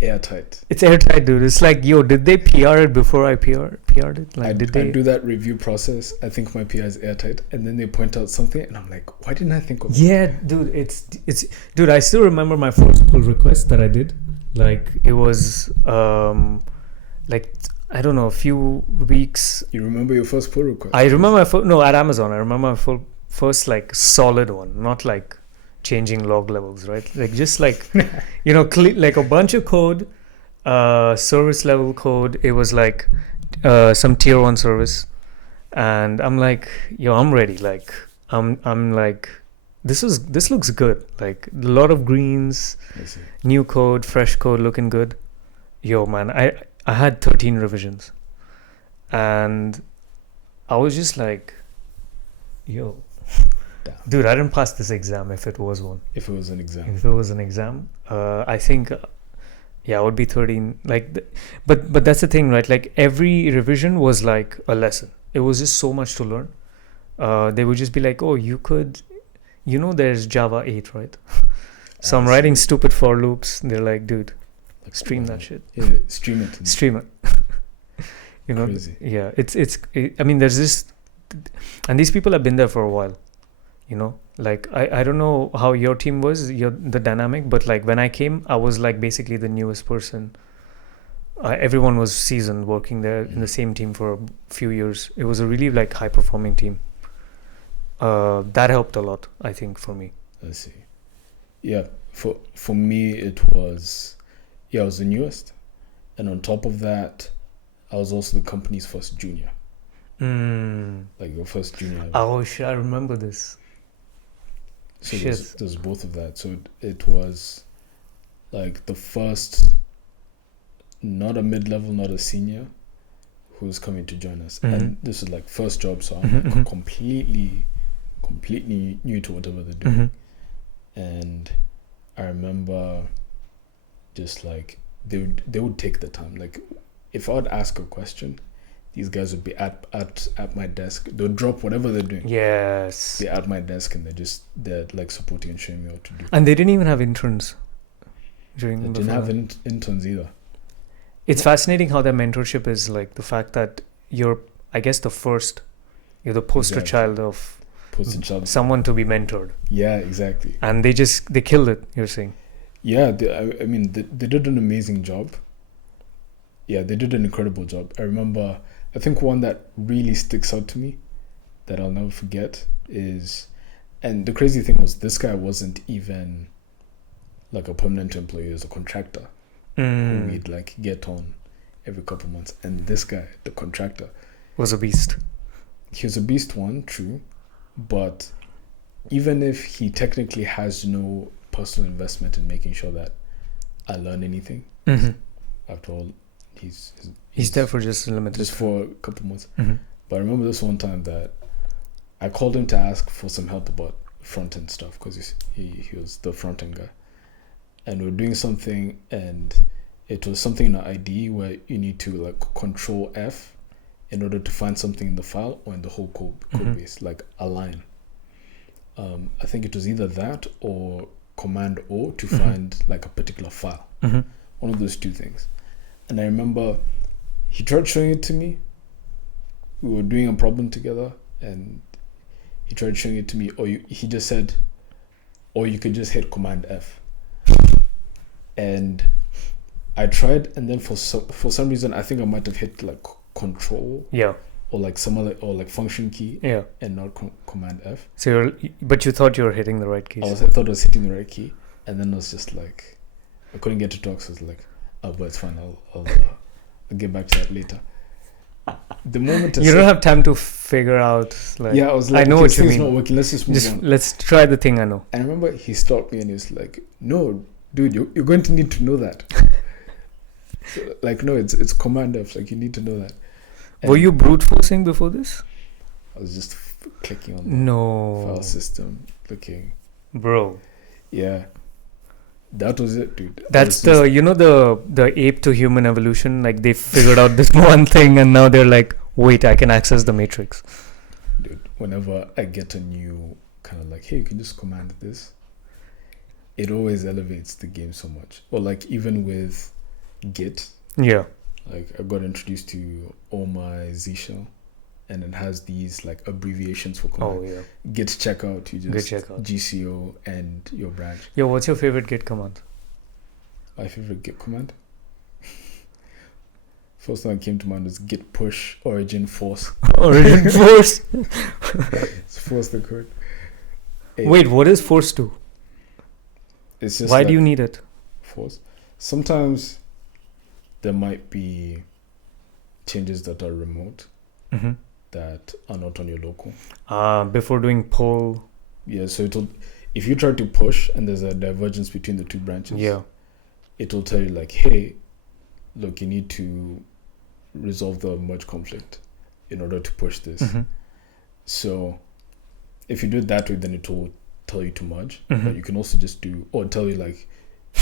airtight. It's airtight, dude. It's like, yo, did they PR it before I PR'd it? Like, I did they? do that review process. I think my PR is airtight, and then they point out something, and I'm like, why didn't I think of it? Yeah, dude. It's dude. I still remember my first pull request that I did. Like it was like I don't know, a few weeks. You remember your first pull request? I remember at Amazon. I remember my first like solid one, not like changing log levels, right? Like just like you know, like a bunch of code, service level code. It was like some tier 1 service, and I'm like, yo, I'm ready. Like I'm like, this looks good. Like a lot of greens, I see. new code, fresh code, looking good. Yo, man, I had 13 revisions, and I was just like, yo. Damn. Dude, I didn't pass this exam if it was one. If it was an exam. If it was an exam, I think, yeah, I would be 13. Like, but that's the thing, right? Like every revision was like a lesson. It was just so much to learn. They would just be like, oh, you could, you know, there's Java 8, right? So I'm writing stupid for loops. They're like, dude, Like, stream oh, that shit. Yeah, stream it. Stream it. You know, Crazy. yeah. I mean, there's this, and these people have been there for a while. You know, like I don't know how your team was, the dynamic, but like when I came, I was like basically the newest person. Everyone was seasoned, working there in the same team for a few years. It was a really like high performing team. That helped a lot, I think, for me. I see. Yeah, for me it was, I was the newest, and on top of that, I was also the company's first junior. Like your first junior. Oh shit, I remember this. So Shit. there's both of that. So it was like the first, not a mid-level, not a senior, who's coming to join us. And this is like first job, so I'm like completely new to whatever they're doing. And I remember just like they would take the time. Like if I would ask a question, these guys would be at my desk. They'll drop whatever they're doing. Yes. They're at my desk and they're like supporting and showing me what to do. And they didn't even have interns during. They didn't have interns either. It's fascinating how their mentorship is like the fact that you're the poster child of someone to be mentored. Yeah, exactly. And they killed it, you're saying. Yeah, they did an amazing job. Yeah, they did an incredible job. I remember, I think one that really sticks out to me that I'll never forget is, and the crazy thing was this guy wasn't even like a permanent employee, he was a contractor who we'd like get on every couple months. And this guy, the contractor, was a beast. He was a beast, one, true. But even if he technically has no personal investment in making sure that I learn anything, after all, he's there for just a limited just for a couple months. Mm-hmm. But I remember this one time that I called him to ask for some help about front end stuff because he was the front end guy, and we were doing something, and it was something in an IDE where you need to like Control F in order to find something in the file or in the whole code base, like a line. I think it was either that or Command O to find like a particular file. One of those two things. And I remember he tried showing it to me. We were doing a problem together, and he tried showing it to me. He just said, or you could just hit Command F. And I tried, and then for some reason, I think I might have hit like Control. Yeah. Or like some other, or like function key. Yeah. And not Command F. So but you thought you were hitting the right keys. I thought I was hitting the right key, and then I was just like, I couldn't get to talk, so I was like, oh, but it's fine. I'll get back to that later. The moment you don't have time to figure out. Like, yeah, I was like, I know what you mean. Not working. Let's just move on. Let's try the thing I know. I remember he stopped me and he was like, "No, dude, you're going to need to know that." So, like, no, it's Command F. Like, you need to know that. And were you brute forcing before this? I was just clicking on the file system, looking. Bro. Yeah. That was it, dude. That's the ape to human evolution. Like, they figured out this one thing and now they're like, wait, I can access the matrix. Dude, whenever I get a new kind of like, hey, you can just command this, it always elevates the game so much. Or like even with Git. Yeah. Like I got introduced to all my Z shell, and it has these like abbreviations for command. Oh yeah. Git checkout, you just Git checkout. GCO and your branch. Yo, what's your favorite Git command? My favorite Git command? First one that came to mind was git push origin force. Origin force? It's force the code. Hey, wait, what is force do? It's just why do you need it? Force. Sometimes there might be changes that are remote that are not on your local. Before doing poll. Yeah, so if you try to push and there's a divergence between the two branches, yeah, it will tell you like, hey, look, you need to resolve the merge conflict in order to push this. So if you do it that way, then it will tell you to merge. But you can also just tell you like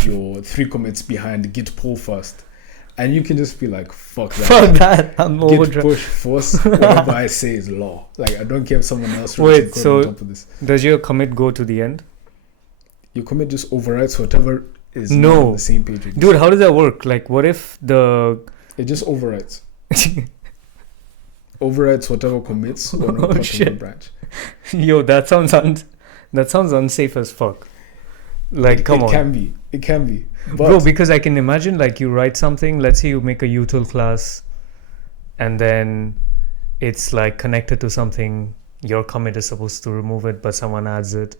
your 3 commits behind git pull first. And you can just be like, fuck that. Fuck that. I'm git push force, whatever I say is law. Like, I don't care if someone else writes code on top of this. Does your commit go to the end? Your commit just overwrites whatever is not on the same page. Dude, how does that work? Like, what if it just overwrites. Overwrites whatever commits or not part of the branch. Yo, that sounds unsafe as fuck. Like, come on. It can be. But bro, because I can imagine like you write something, let's say you make a util class and then it's like connected to something, your commit is supposed to remove it, but someone adds it.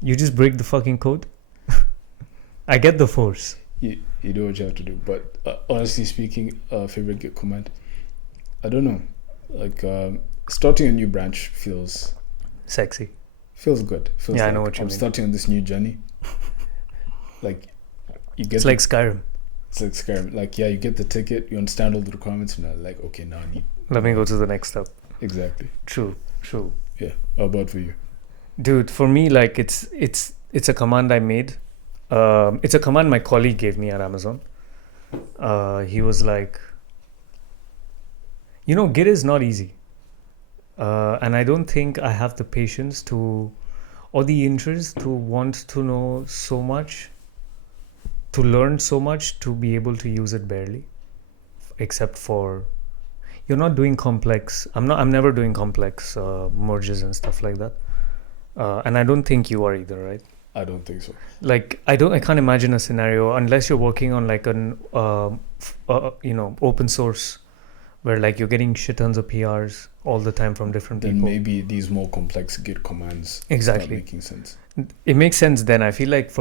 You just break the fucking code. I get the force. You do what you have to do. But honestly speaking, favorite Git command, I don't know. Like starting a new branch feels sexy. Feels good. Feels yeah, like I know what you mean. I'm starting on this new journey. Like you get. It's like Skyrim. It's like Skyrim. Like you get the ticket, you understand all the requirements, and you're like, okay, now I need. Let me go to the next step. Exactly. True. Yeah. How about for you? Dude, for me, like it's a command I made. It's a command my colleague gave me at Amazon. He was like, Git is not easy. And I don't think I have the patience to, or the interest to want to know so much, to learn so much, to be able to use it barely, except for you're not doing complex. I'm never doing complex merges and stuff like that. And I don't think you are either, right? I don't think so. Like I can't imagine a scenario unless you're working on like an open source where like you're getting shit tons of PRs all the time from different Then people. maybe these more complex Git commands Exactly. start making sense. It makes sense then. I feel like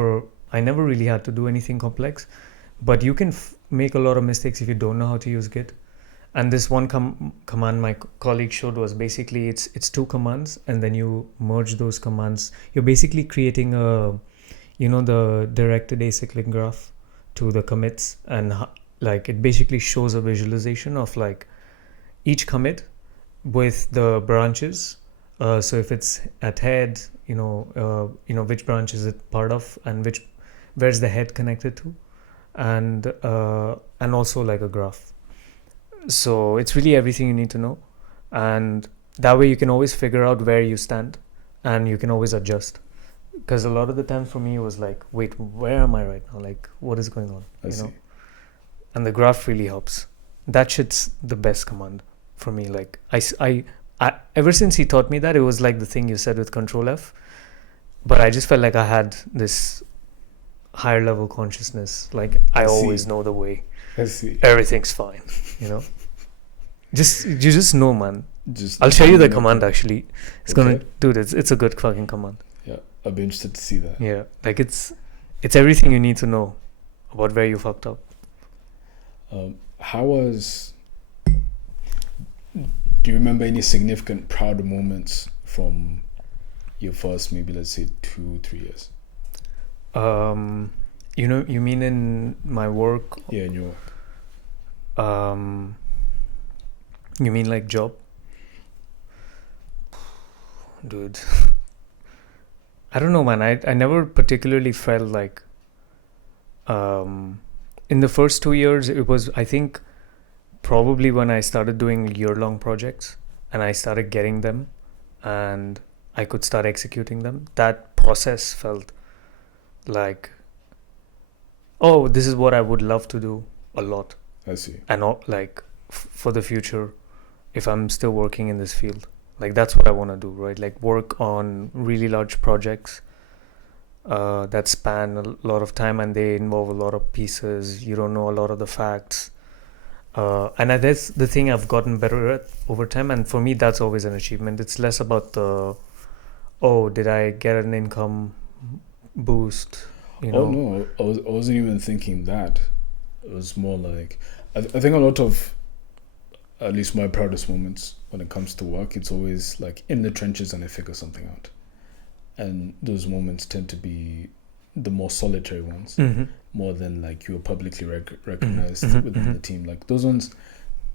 I never really had to do anything complex, but you can make a lot of mistakes if you don't know how to use Git. And this one command my colleague showed was basically it's two commands, and then you merge those commands. You're basically creating the directed acyclic graph to the commits, and like it basically shows a visualization of like each commit with the branches. So if it's at head, which branch is it part of, and where's the head connected to, and also like a graph. So it's really everything you need to know, and that way you can always figure out where you stand, and you can always adjust. Because a lot of the times for me it was like, wait, where am I right now? Like, what is going on? I see. And the graph really helps. That shit's the best command for me. Like I ever since he taught me that, it was like the thing you said with Control F, but I just felt like I had this higher level consciousness. Like I always know the way. I see. Everything's fine, you just know, man. I'll show you the command actually. It's gonna, dude, it's a good fucking command. Yeah, I'll be interested to see that. Yeah, like it's everything you need to know about where you fucked up. How was? Do you remember any significant proud moments from your first, maybe let's say 2-3 years? You mean in my work? Yeah, in your work. You mean like job? Dude, I don't know, man. I never particularly felt like in the first 2 years, it was, I think, probably when I started doing year-long projects and I started getting them and I could start executing them. That process felt like, oh, this is what I would love to do a lot. I see. And like for the future, if I'm still working in this field, like that's what I want to do, right? Like work on really large projects that span a lot of time and they involve a lot of pieces. You don't know a lot of the facts. And that's the thing I've gotten better at over time. And for me, that's always an achievement. It's less about did I get an income boost? Oh no, I wasn't even thinking that. It was more like, I think a lot of, at least my proudest moments when it comes to work, it's always like in the trenches and I figure something out. And those moments tend to be the more solitary ones, more than like you were publicly recognized within the team. Like those ones,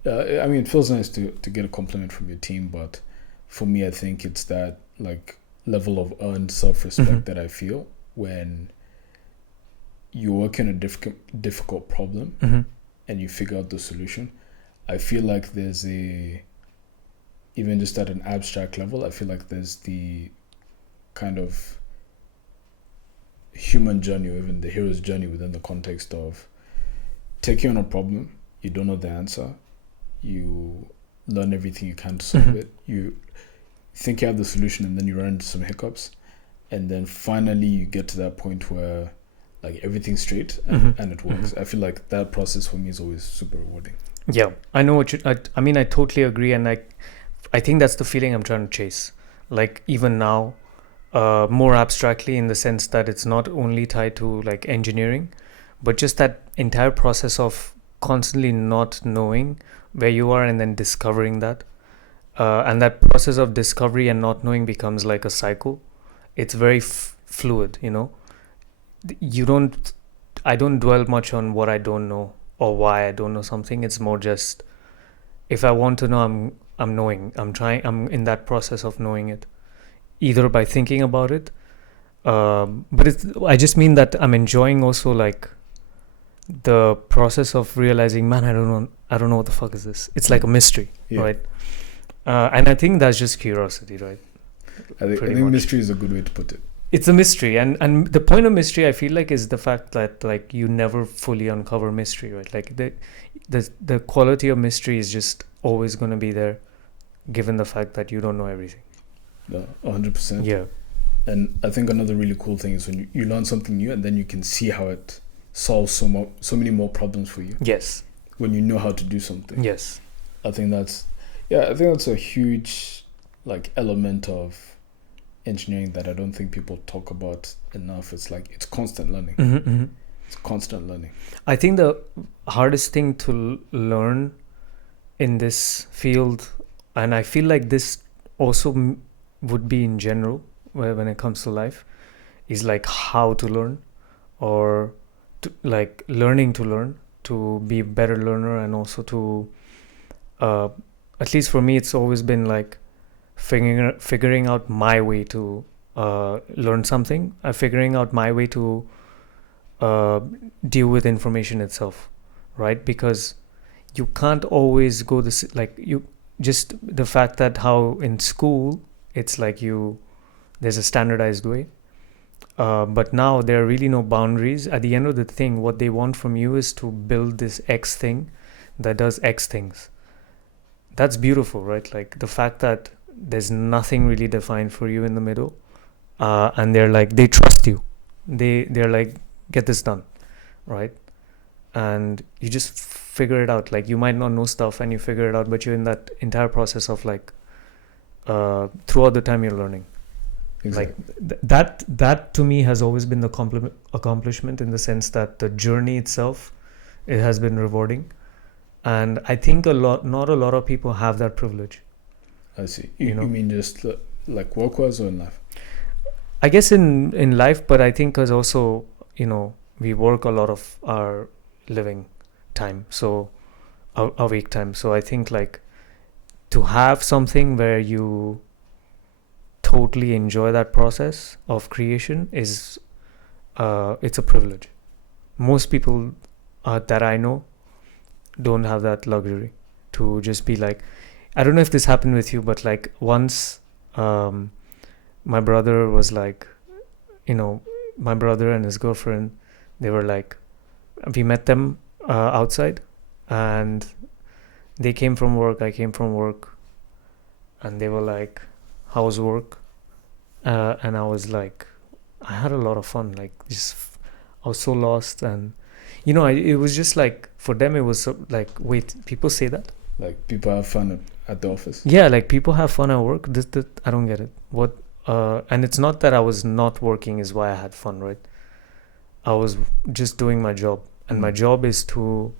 I mean, it feels nice to get a compliment from your team, but for me, I think it's that like level of earned self-respect that I feel when you work in a difficult problem and you figure out the solution. I feel like there's even just at an abstract level, I feel like there's the kind of human journey, or even the hero's journey within the context of taking on a problem, you don't know the answer, you learn everything you can to solve it, you think you have the solution, and then you run into some hiccups, and then finally you get to that point where like everything's straight and it works. I feel like that process for me is always super rewarding. Yeah, I know what I mean, I totally agree, and I think that's the feeling I'm trying to chase. Like even now, more abstractly, in the sense that it's not only tied to like engineering, but just that entire process of constantly not knowing where you are and then discovering that. And that process of discovery and not knowing becomes like a cycle. It's very fluid, I don't dwell much on what I don't know or why I don't know something. It's more just, if I want to know, I'm knowing, I'm in that process of knowing it, either by thinking about it. But I just mean that I'm enjoying also like the process of realizing, man, I don't know what the fuck is this. It's like a mystery, Yeah. right? And I think that's just curiosity, right? I Pretty think much. mystery is a good way to put it. It's a mystery, and the point of mystery, I feel like, is the fact that like you never fully uncover mystery, right? Like the quality of mystery is just always going to be there, given the fact that you don't know everything. 100%. Yeah. And I think another really cool thing is when you learn something new and then you can see how it solves so many more problems for you Yes. when you know how to do something. Yes. I think that's a huge like element of engineering that I don't think people talk about enough. It's like it's constant learning. Mm-hmm. It's constant learning. I think the hardest thing to learn in this field, and I feel like this also would be in general when it comes to life, is like how to learn, or like learning to learn, to be a better learner, and also to at least for me, it's always been like figuring out my way to learn something, figuring out my way to deal with information itself, right? Because you can't always go this, like, you just, the fact that how in school it's like there's a standardized way, but now there are really no boundaries. At the end of the thing, what they want from you is to build this X thing that does X things. That's beautiful, right? Like the fact that there's nothing really defined for you in the middle, and they're like, they trust you, they're like, get this done, right? And you just figure it out. Like you might not know stuff and you figure it out, but you're in that entire process of like throughout the time you're learning. Exactly. Like that to me has always been the accomplishment, in the sense that the journey itself, it has been rewarding, and I think not a lot of people have that privilege. I see. You mean just like work-wise or in life? I guess in life, but I think because also, we work a lot of our living time, so our week time. So I think like to have something where you totally enjoy that process of creation is it's a privilege. Most people that I know don't have that luxury to just be like, I don't know if this happened with you, but like once my brother was like, my brother and his girlfriend, they were like, we met them outside, and they came from work, I came from work, and they were like, how's work? And I was like, I had a lot of fun. Like just I was so lost, and it was just like, for them it was like, wait, people say that? Like people have fun at the office? Yeah, like people have fun at work. This I don't get it. What? And it's not that I was not working is why I had fun, right? I was just doing my job, and my job is to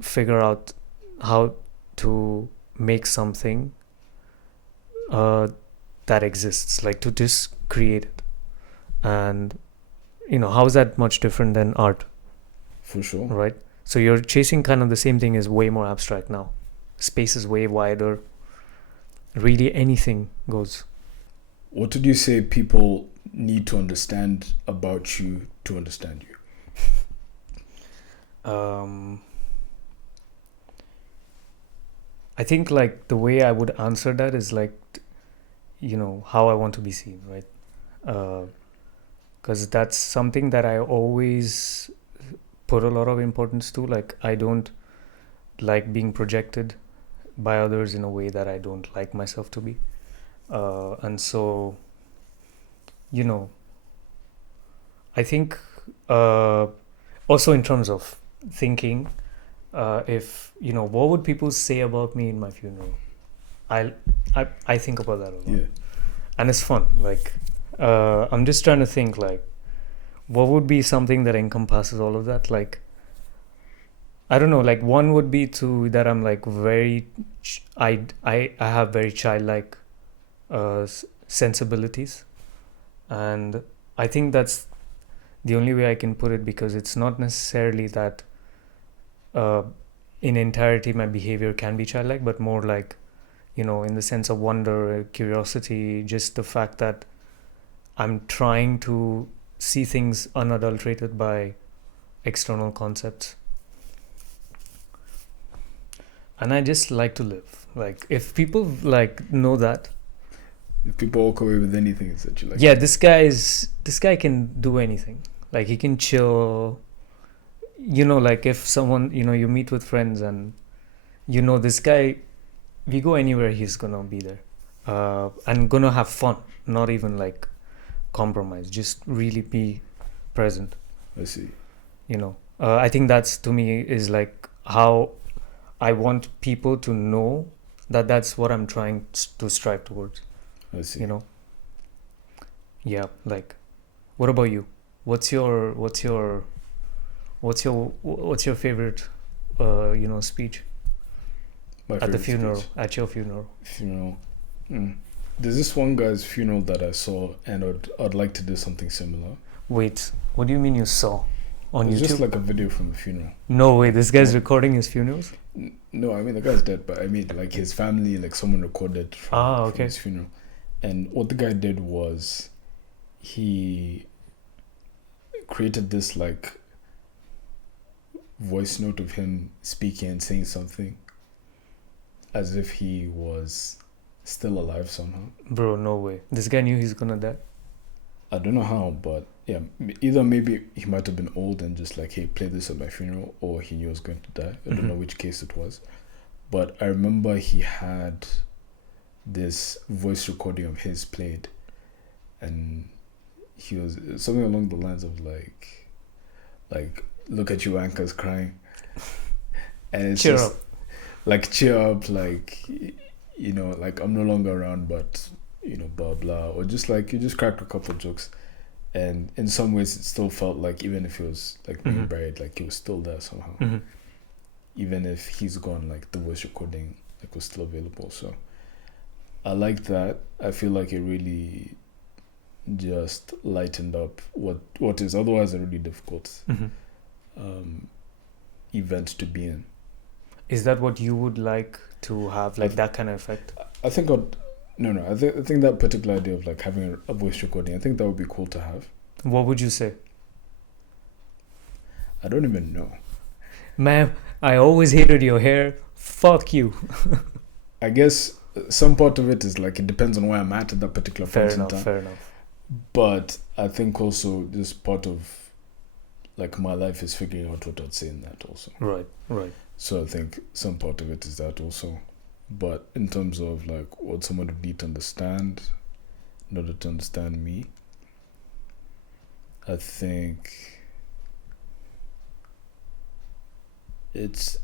figure out how to make something that exists, like to just create it. And how is that much different than art? For sure. Right? So you're chasing kind of the same thing, is way more abstract now. Space is way wider. Really anything goes. What would you say people need to understand about you to understand you? I think like the way I would answer that is like, how I want to be seen, right? Because that's something that I always put a lot of importance to. Like I don't like being projected by others in a way that I don't like myself to be. And so, I think also in terms of thinking, if what would people say about me in my funeral? I think about that a lot. Yeah. And it's fun. Like I'm just trying to think like, what would be something that encompasses all of that? Like I don't know, like one would be that I'm like very I have very childlike sensibilities, and I think that's the only way I can put it, because it's not necessarily that in entirety my behavior can be childlike, but more like, in the sense of wonder, curiosity, just the fact that I'm trying to see things unadulterated by external concepts. And I just like to live. Like, if people like know that, If people walk away with anything, it's that you like. yeah, this guy can do anything. Like, he can chill. Like, if someone, you meet with friends and this guy, we go anywhere, he's gonna be there, and gonna have fun, not even like compromise, just really be present. I see. I think that's, to me, is like how I want people to know that that's what I'm trying to strive towards. I see. Yeah. Like, what about you? What's your favorite speech My at the favorite funeral? speech. At your funeral? Funeral. There's this one guy's funeral that I saw, and I'd like to do something similar. Wait, what do you mean you saw on It's YouTube? just like a video from a funeral. No way, this guy's No. recording his funerals? No, I mean the guy's dead, but I mean like his family, like someone recorded from Okay. his funeral. And what the guy did was he created this like voice note of him speaking and saying something as if he was still alive somehow. Bro, no way. This guy knew he's gonna die? I don't know how, but yeah, either maybe he might have been old and just like, hey, play this at my funeral, or he knew I was going to die. I don't know which case it was. But I remember he had this voice recording of his played, and he was something along the lines of like look at you anchors crying, and it's Cheer just up. like cheer up, like like I'm no longer around, but blah blah, or just like you just cracked a couple jokes, and in some ways it still felt like even if he was like being buried, like he was still there somehow, even if he's gone, like the voice recording like was still available. So I like that. I feel like it really just lightened up what is otherwise a really difficult event to be in. Is that what you would like to have, like that kind of effect? I think I think that particular idea of like having a voice recording, I think that would be cool to have. What would you say? I don't even know. Ma'am, I always hated your hair. Fuck you. I guess some part of it is like it depends on where I'm at that particular point in time. Fair enough. But I think also just part of like my life is figuring out what I'd say in that also. Right. So I think some part of it is that also. But in terms of like what someone would need to understand in order to understand me, I think it's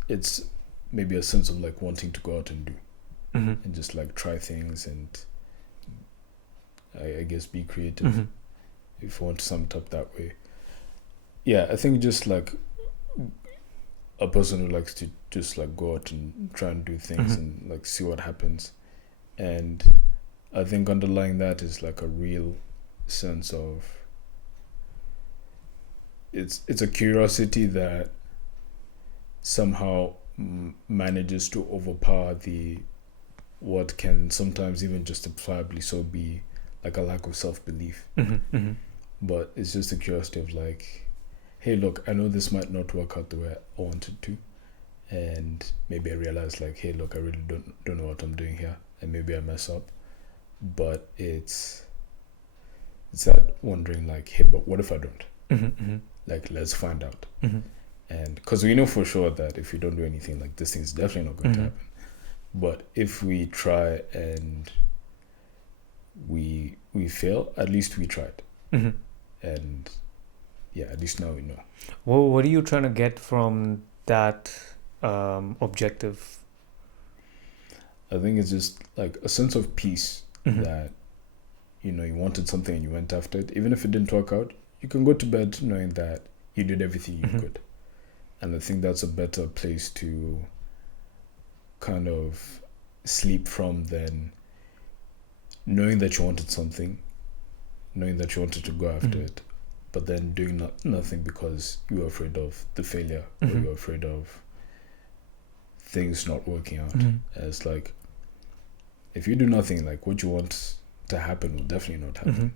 maybe a sense of like wanting to go out and do and just like try things and I guess be creative if you want to sum it up that way. Yeah, I think just like a person who likes to just like go out and try and do things and like see what happens. And I think underlying that is like a real sense of it's a curiosity that somehow manages to overpower the what can sometimes even justifiably so be like a lack of self-belief. But it's just a curiosity of like, hey, look, I know this might not work out the way I wanted to, and maybe I realize like, hey, look, I really don't know what I'm doing here, and maybe I mess up, but it's that wondering like, hey, but what if I don't? Like, let's find out. And because we know for sure that if we don't do anything, like this thing's definitely not going to happen. But if we try and we fail, at least we tried. And yeah, at least now we know. Well, what are you trying to get from that objective? I think it's just like a sense of peace that you wanted something and you went after it. Even if it didn't work out, you can go to bed knowing that you did everything you could. And I think that's a better place to kind of sleep from than knowing that you wanted something, knowing that you wanted to go after it, but then doing nothing because you were afraid of the failure or you were afraid of things not working out. And it's like, if you do nothing, like what you want to happen will definitely not happen.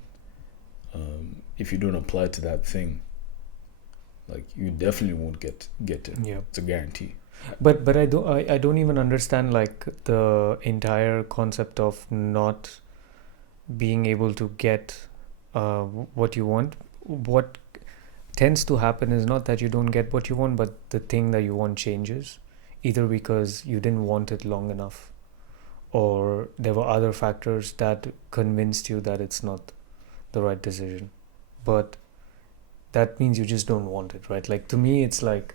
If you don't apply to that thing, like you definitely won't get it. Yeah. It's a guarantee. But I don't even understand like the entire concept of not being able to get what you want. What tends to happen is not that you don't get what you want, but the thing that you want changes, either because you didn't want it long enough, or there were other factors that convinced you that it's not the right decision. But that means you just don't want it, right? Like to me, it's like,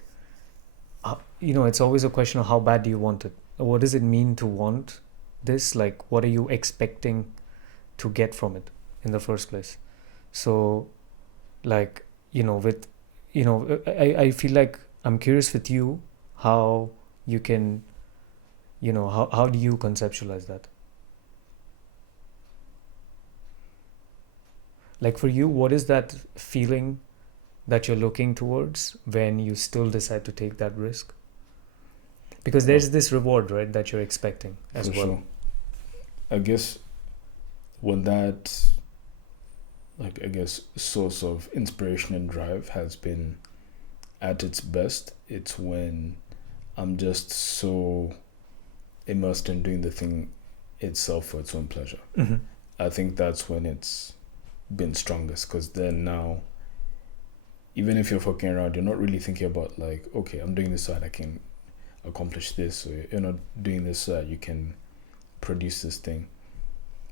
it's always a question of how bad do you want it? What does it mean to want this? Like, what are you expecting to get from it in the first place? So, like, with, I feel like I'm curious with you how you can, how do you conceptualize that? Like for you, what is that feeling that you're looking towards when you still decide to take that risk? Because there's this reward, right, that you're expecting as For well. sure. I guess when that, like, I guess, source of inspiration and drive has been at its best, it's when I'm just so immersed in doing the thing itself for its own pleasure. Mm-hmm. I think that's when it's been strongest, because then now, even if you're fucking around, you're not really thinking about, like, okay, I'm doing this so that I can accomplish this, or you're not doing this so that you can produce this thing.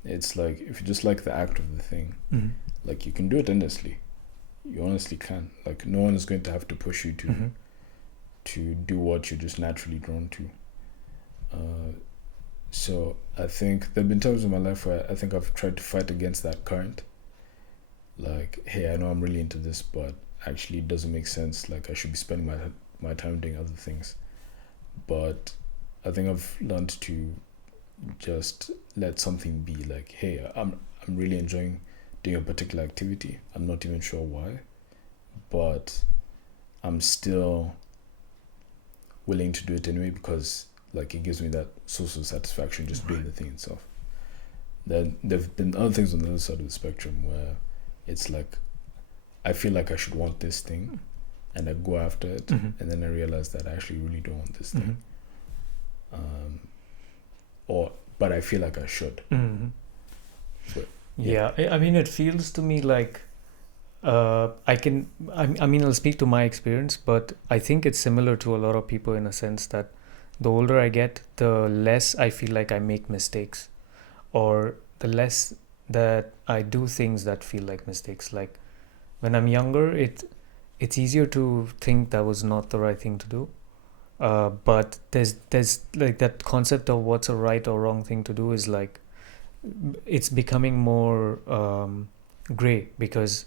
It's like, if you just like the act of the thing, Mm-hmm. like, you can do it endlessly. You honestly can. Like, no one is going to have to push you to Mm-hmm. to do what you're just naturally drawn to. So I think there have been times in my life where I think I've tried to fight against that current. Like, hey, I know I'm really into this, but actually it doesn't make sense. Like, I should be spending my time doing other things. But I think I've learned to just let something be. Like, hey, I'm really enjoying doing a particular activity. I'm not even sure why, but I'm still willing to do it anyway, because, like, it gives me that source of satisfaction just doing the thing itself. Then there've been other things on the other side of the spectrum where it's like, I feel like I should want this thing, and I go after it, Mm-hmm. and then I realize that I actually really don't want this thing. Mm-hmm. But I feel like I should. Mm-hmm. But, Yeah, I mean, it feels to me like I mean, I'll speak to my experience, but I think it's similar to a lot of people in a sense that the older I get, the less I feel like I make mistakes, or the less that I do things that feel like mistakes. Like when I'm younger, it's easier to think that was not the right thing to do. But there's like that concept of what's a right or wrong thing to do is like, it's becoming more gray, because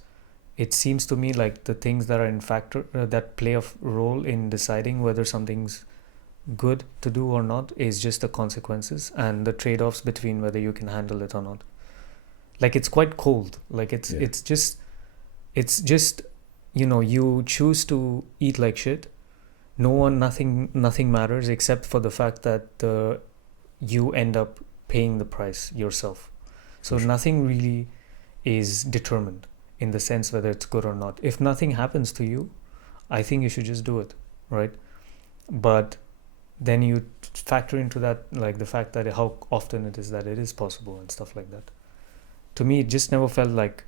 it seems to me like the things that are in factor that play a role in deciding whether something's good to do or not is just the consequences and the trade-offs between whether you can handle it or not. Like it's quite cold. Like it's just you choose to eat like shit. Nothing matters except for the fact that you end up paying the price yourself. So nothing really is determined in the sense whether it's good or not. If nothing happens to you, I think you should just do it, right? But then you factor into that like the fact that how often it is that it is possible and stuff like that. To me, it just never felt like,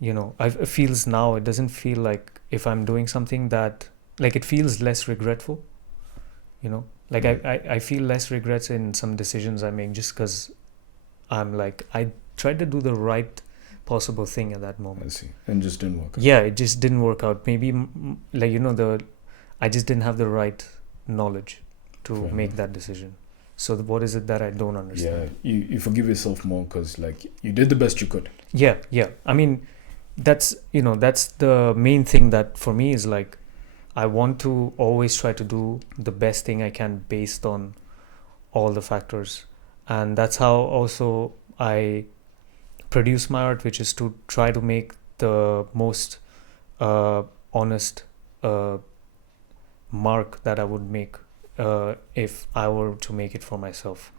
it feels now, it doesn't feel like if I'm doing something that, like it feels less regretful, like I feel less regrets in some decisions I make just because I'm like, I tried to do the right possible thing at that moment. I see. And just didn't work out. Yeah, it just didn't work out. Maybe like, I just didn't have the right knowledge to Fair make enough. that decision. So what is it that I don't understand? Yeah, you forgive yourself more because like you did the best you could. Yeah. I mean, that's the main thing that for me is like, I want to always try to do the best thing I can based on all the factors. And that's how also I produce my art, which is to try to make the most honest mark that I would make if I were to make it for myself.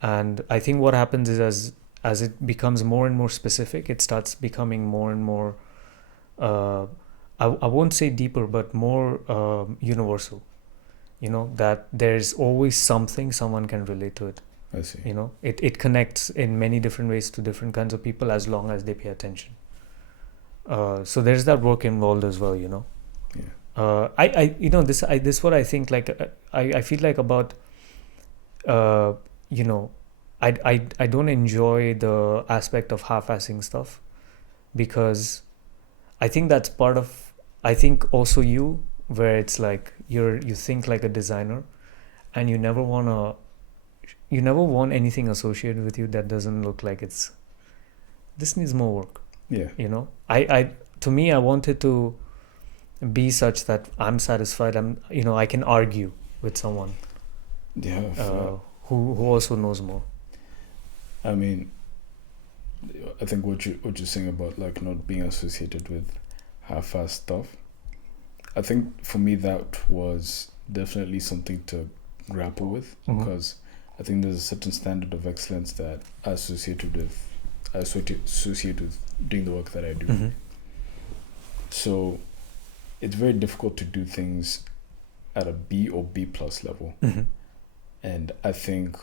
And I think what happens is as it becomes more and more specific, it starts becoming more and more I won't say deeper, but more universal. That there's always something someone can relate to it. I see. It connects in many different ways to different kinds of people as long as they pay attention. So there's that work involved as well. Yeah. This is what I think. Like I feel like about you know I don't enjoy the aspect of half-assing stuff, because I think that's part of, I think also you, where it's like you think like a designer, and you never want anything associated with you that doesn't look like this needs more work. Yeah. I to me, I want it to be such that I'm satisfied. I can argue with someone Yeah. who also knows more. I mean, I think what you're saying about like not being associated with half-assed stuff, I think for me that was definitely something to grapple with, because I think there's a certain standard of excellence that I associate with doing the work that I do. So it's very difficult to do things at a B or B plus level. And I think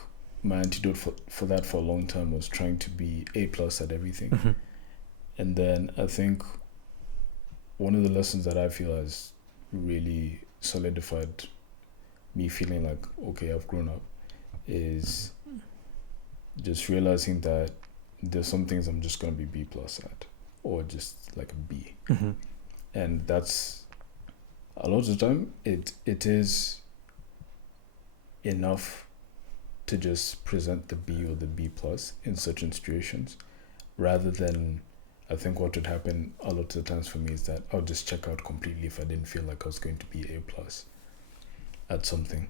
my antidote for that for a long time was trying to be A plus at everything. And then I think one of the lessons that I feel has really solidified me feeling like, okay, I've grown up, is just realizing that there's some things I'm just going to be B plus at, or just like a B. And that's, a lot of the time, it is enough to just present the B or the B plus in certain situations, rather than, I think what would happen a lot of the times for me is that I'll just check out completely if I didn't feel like I was going to be A plus at something,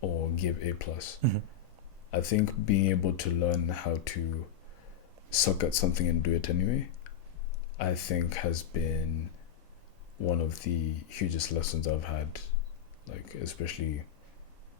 or give A plus. I think being able to learn how to suck at something and do it anyway, I think has been one of the hugest lessons I've had, like especially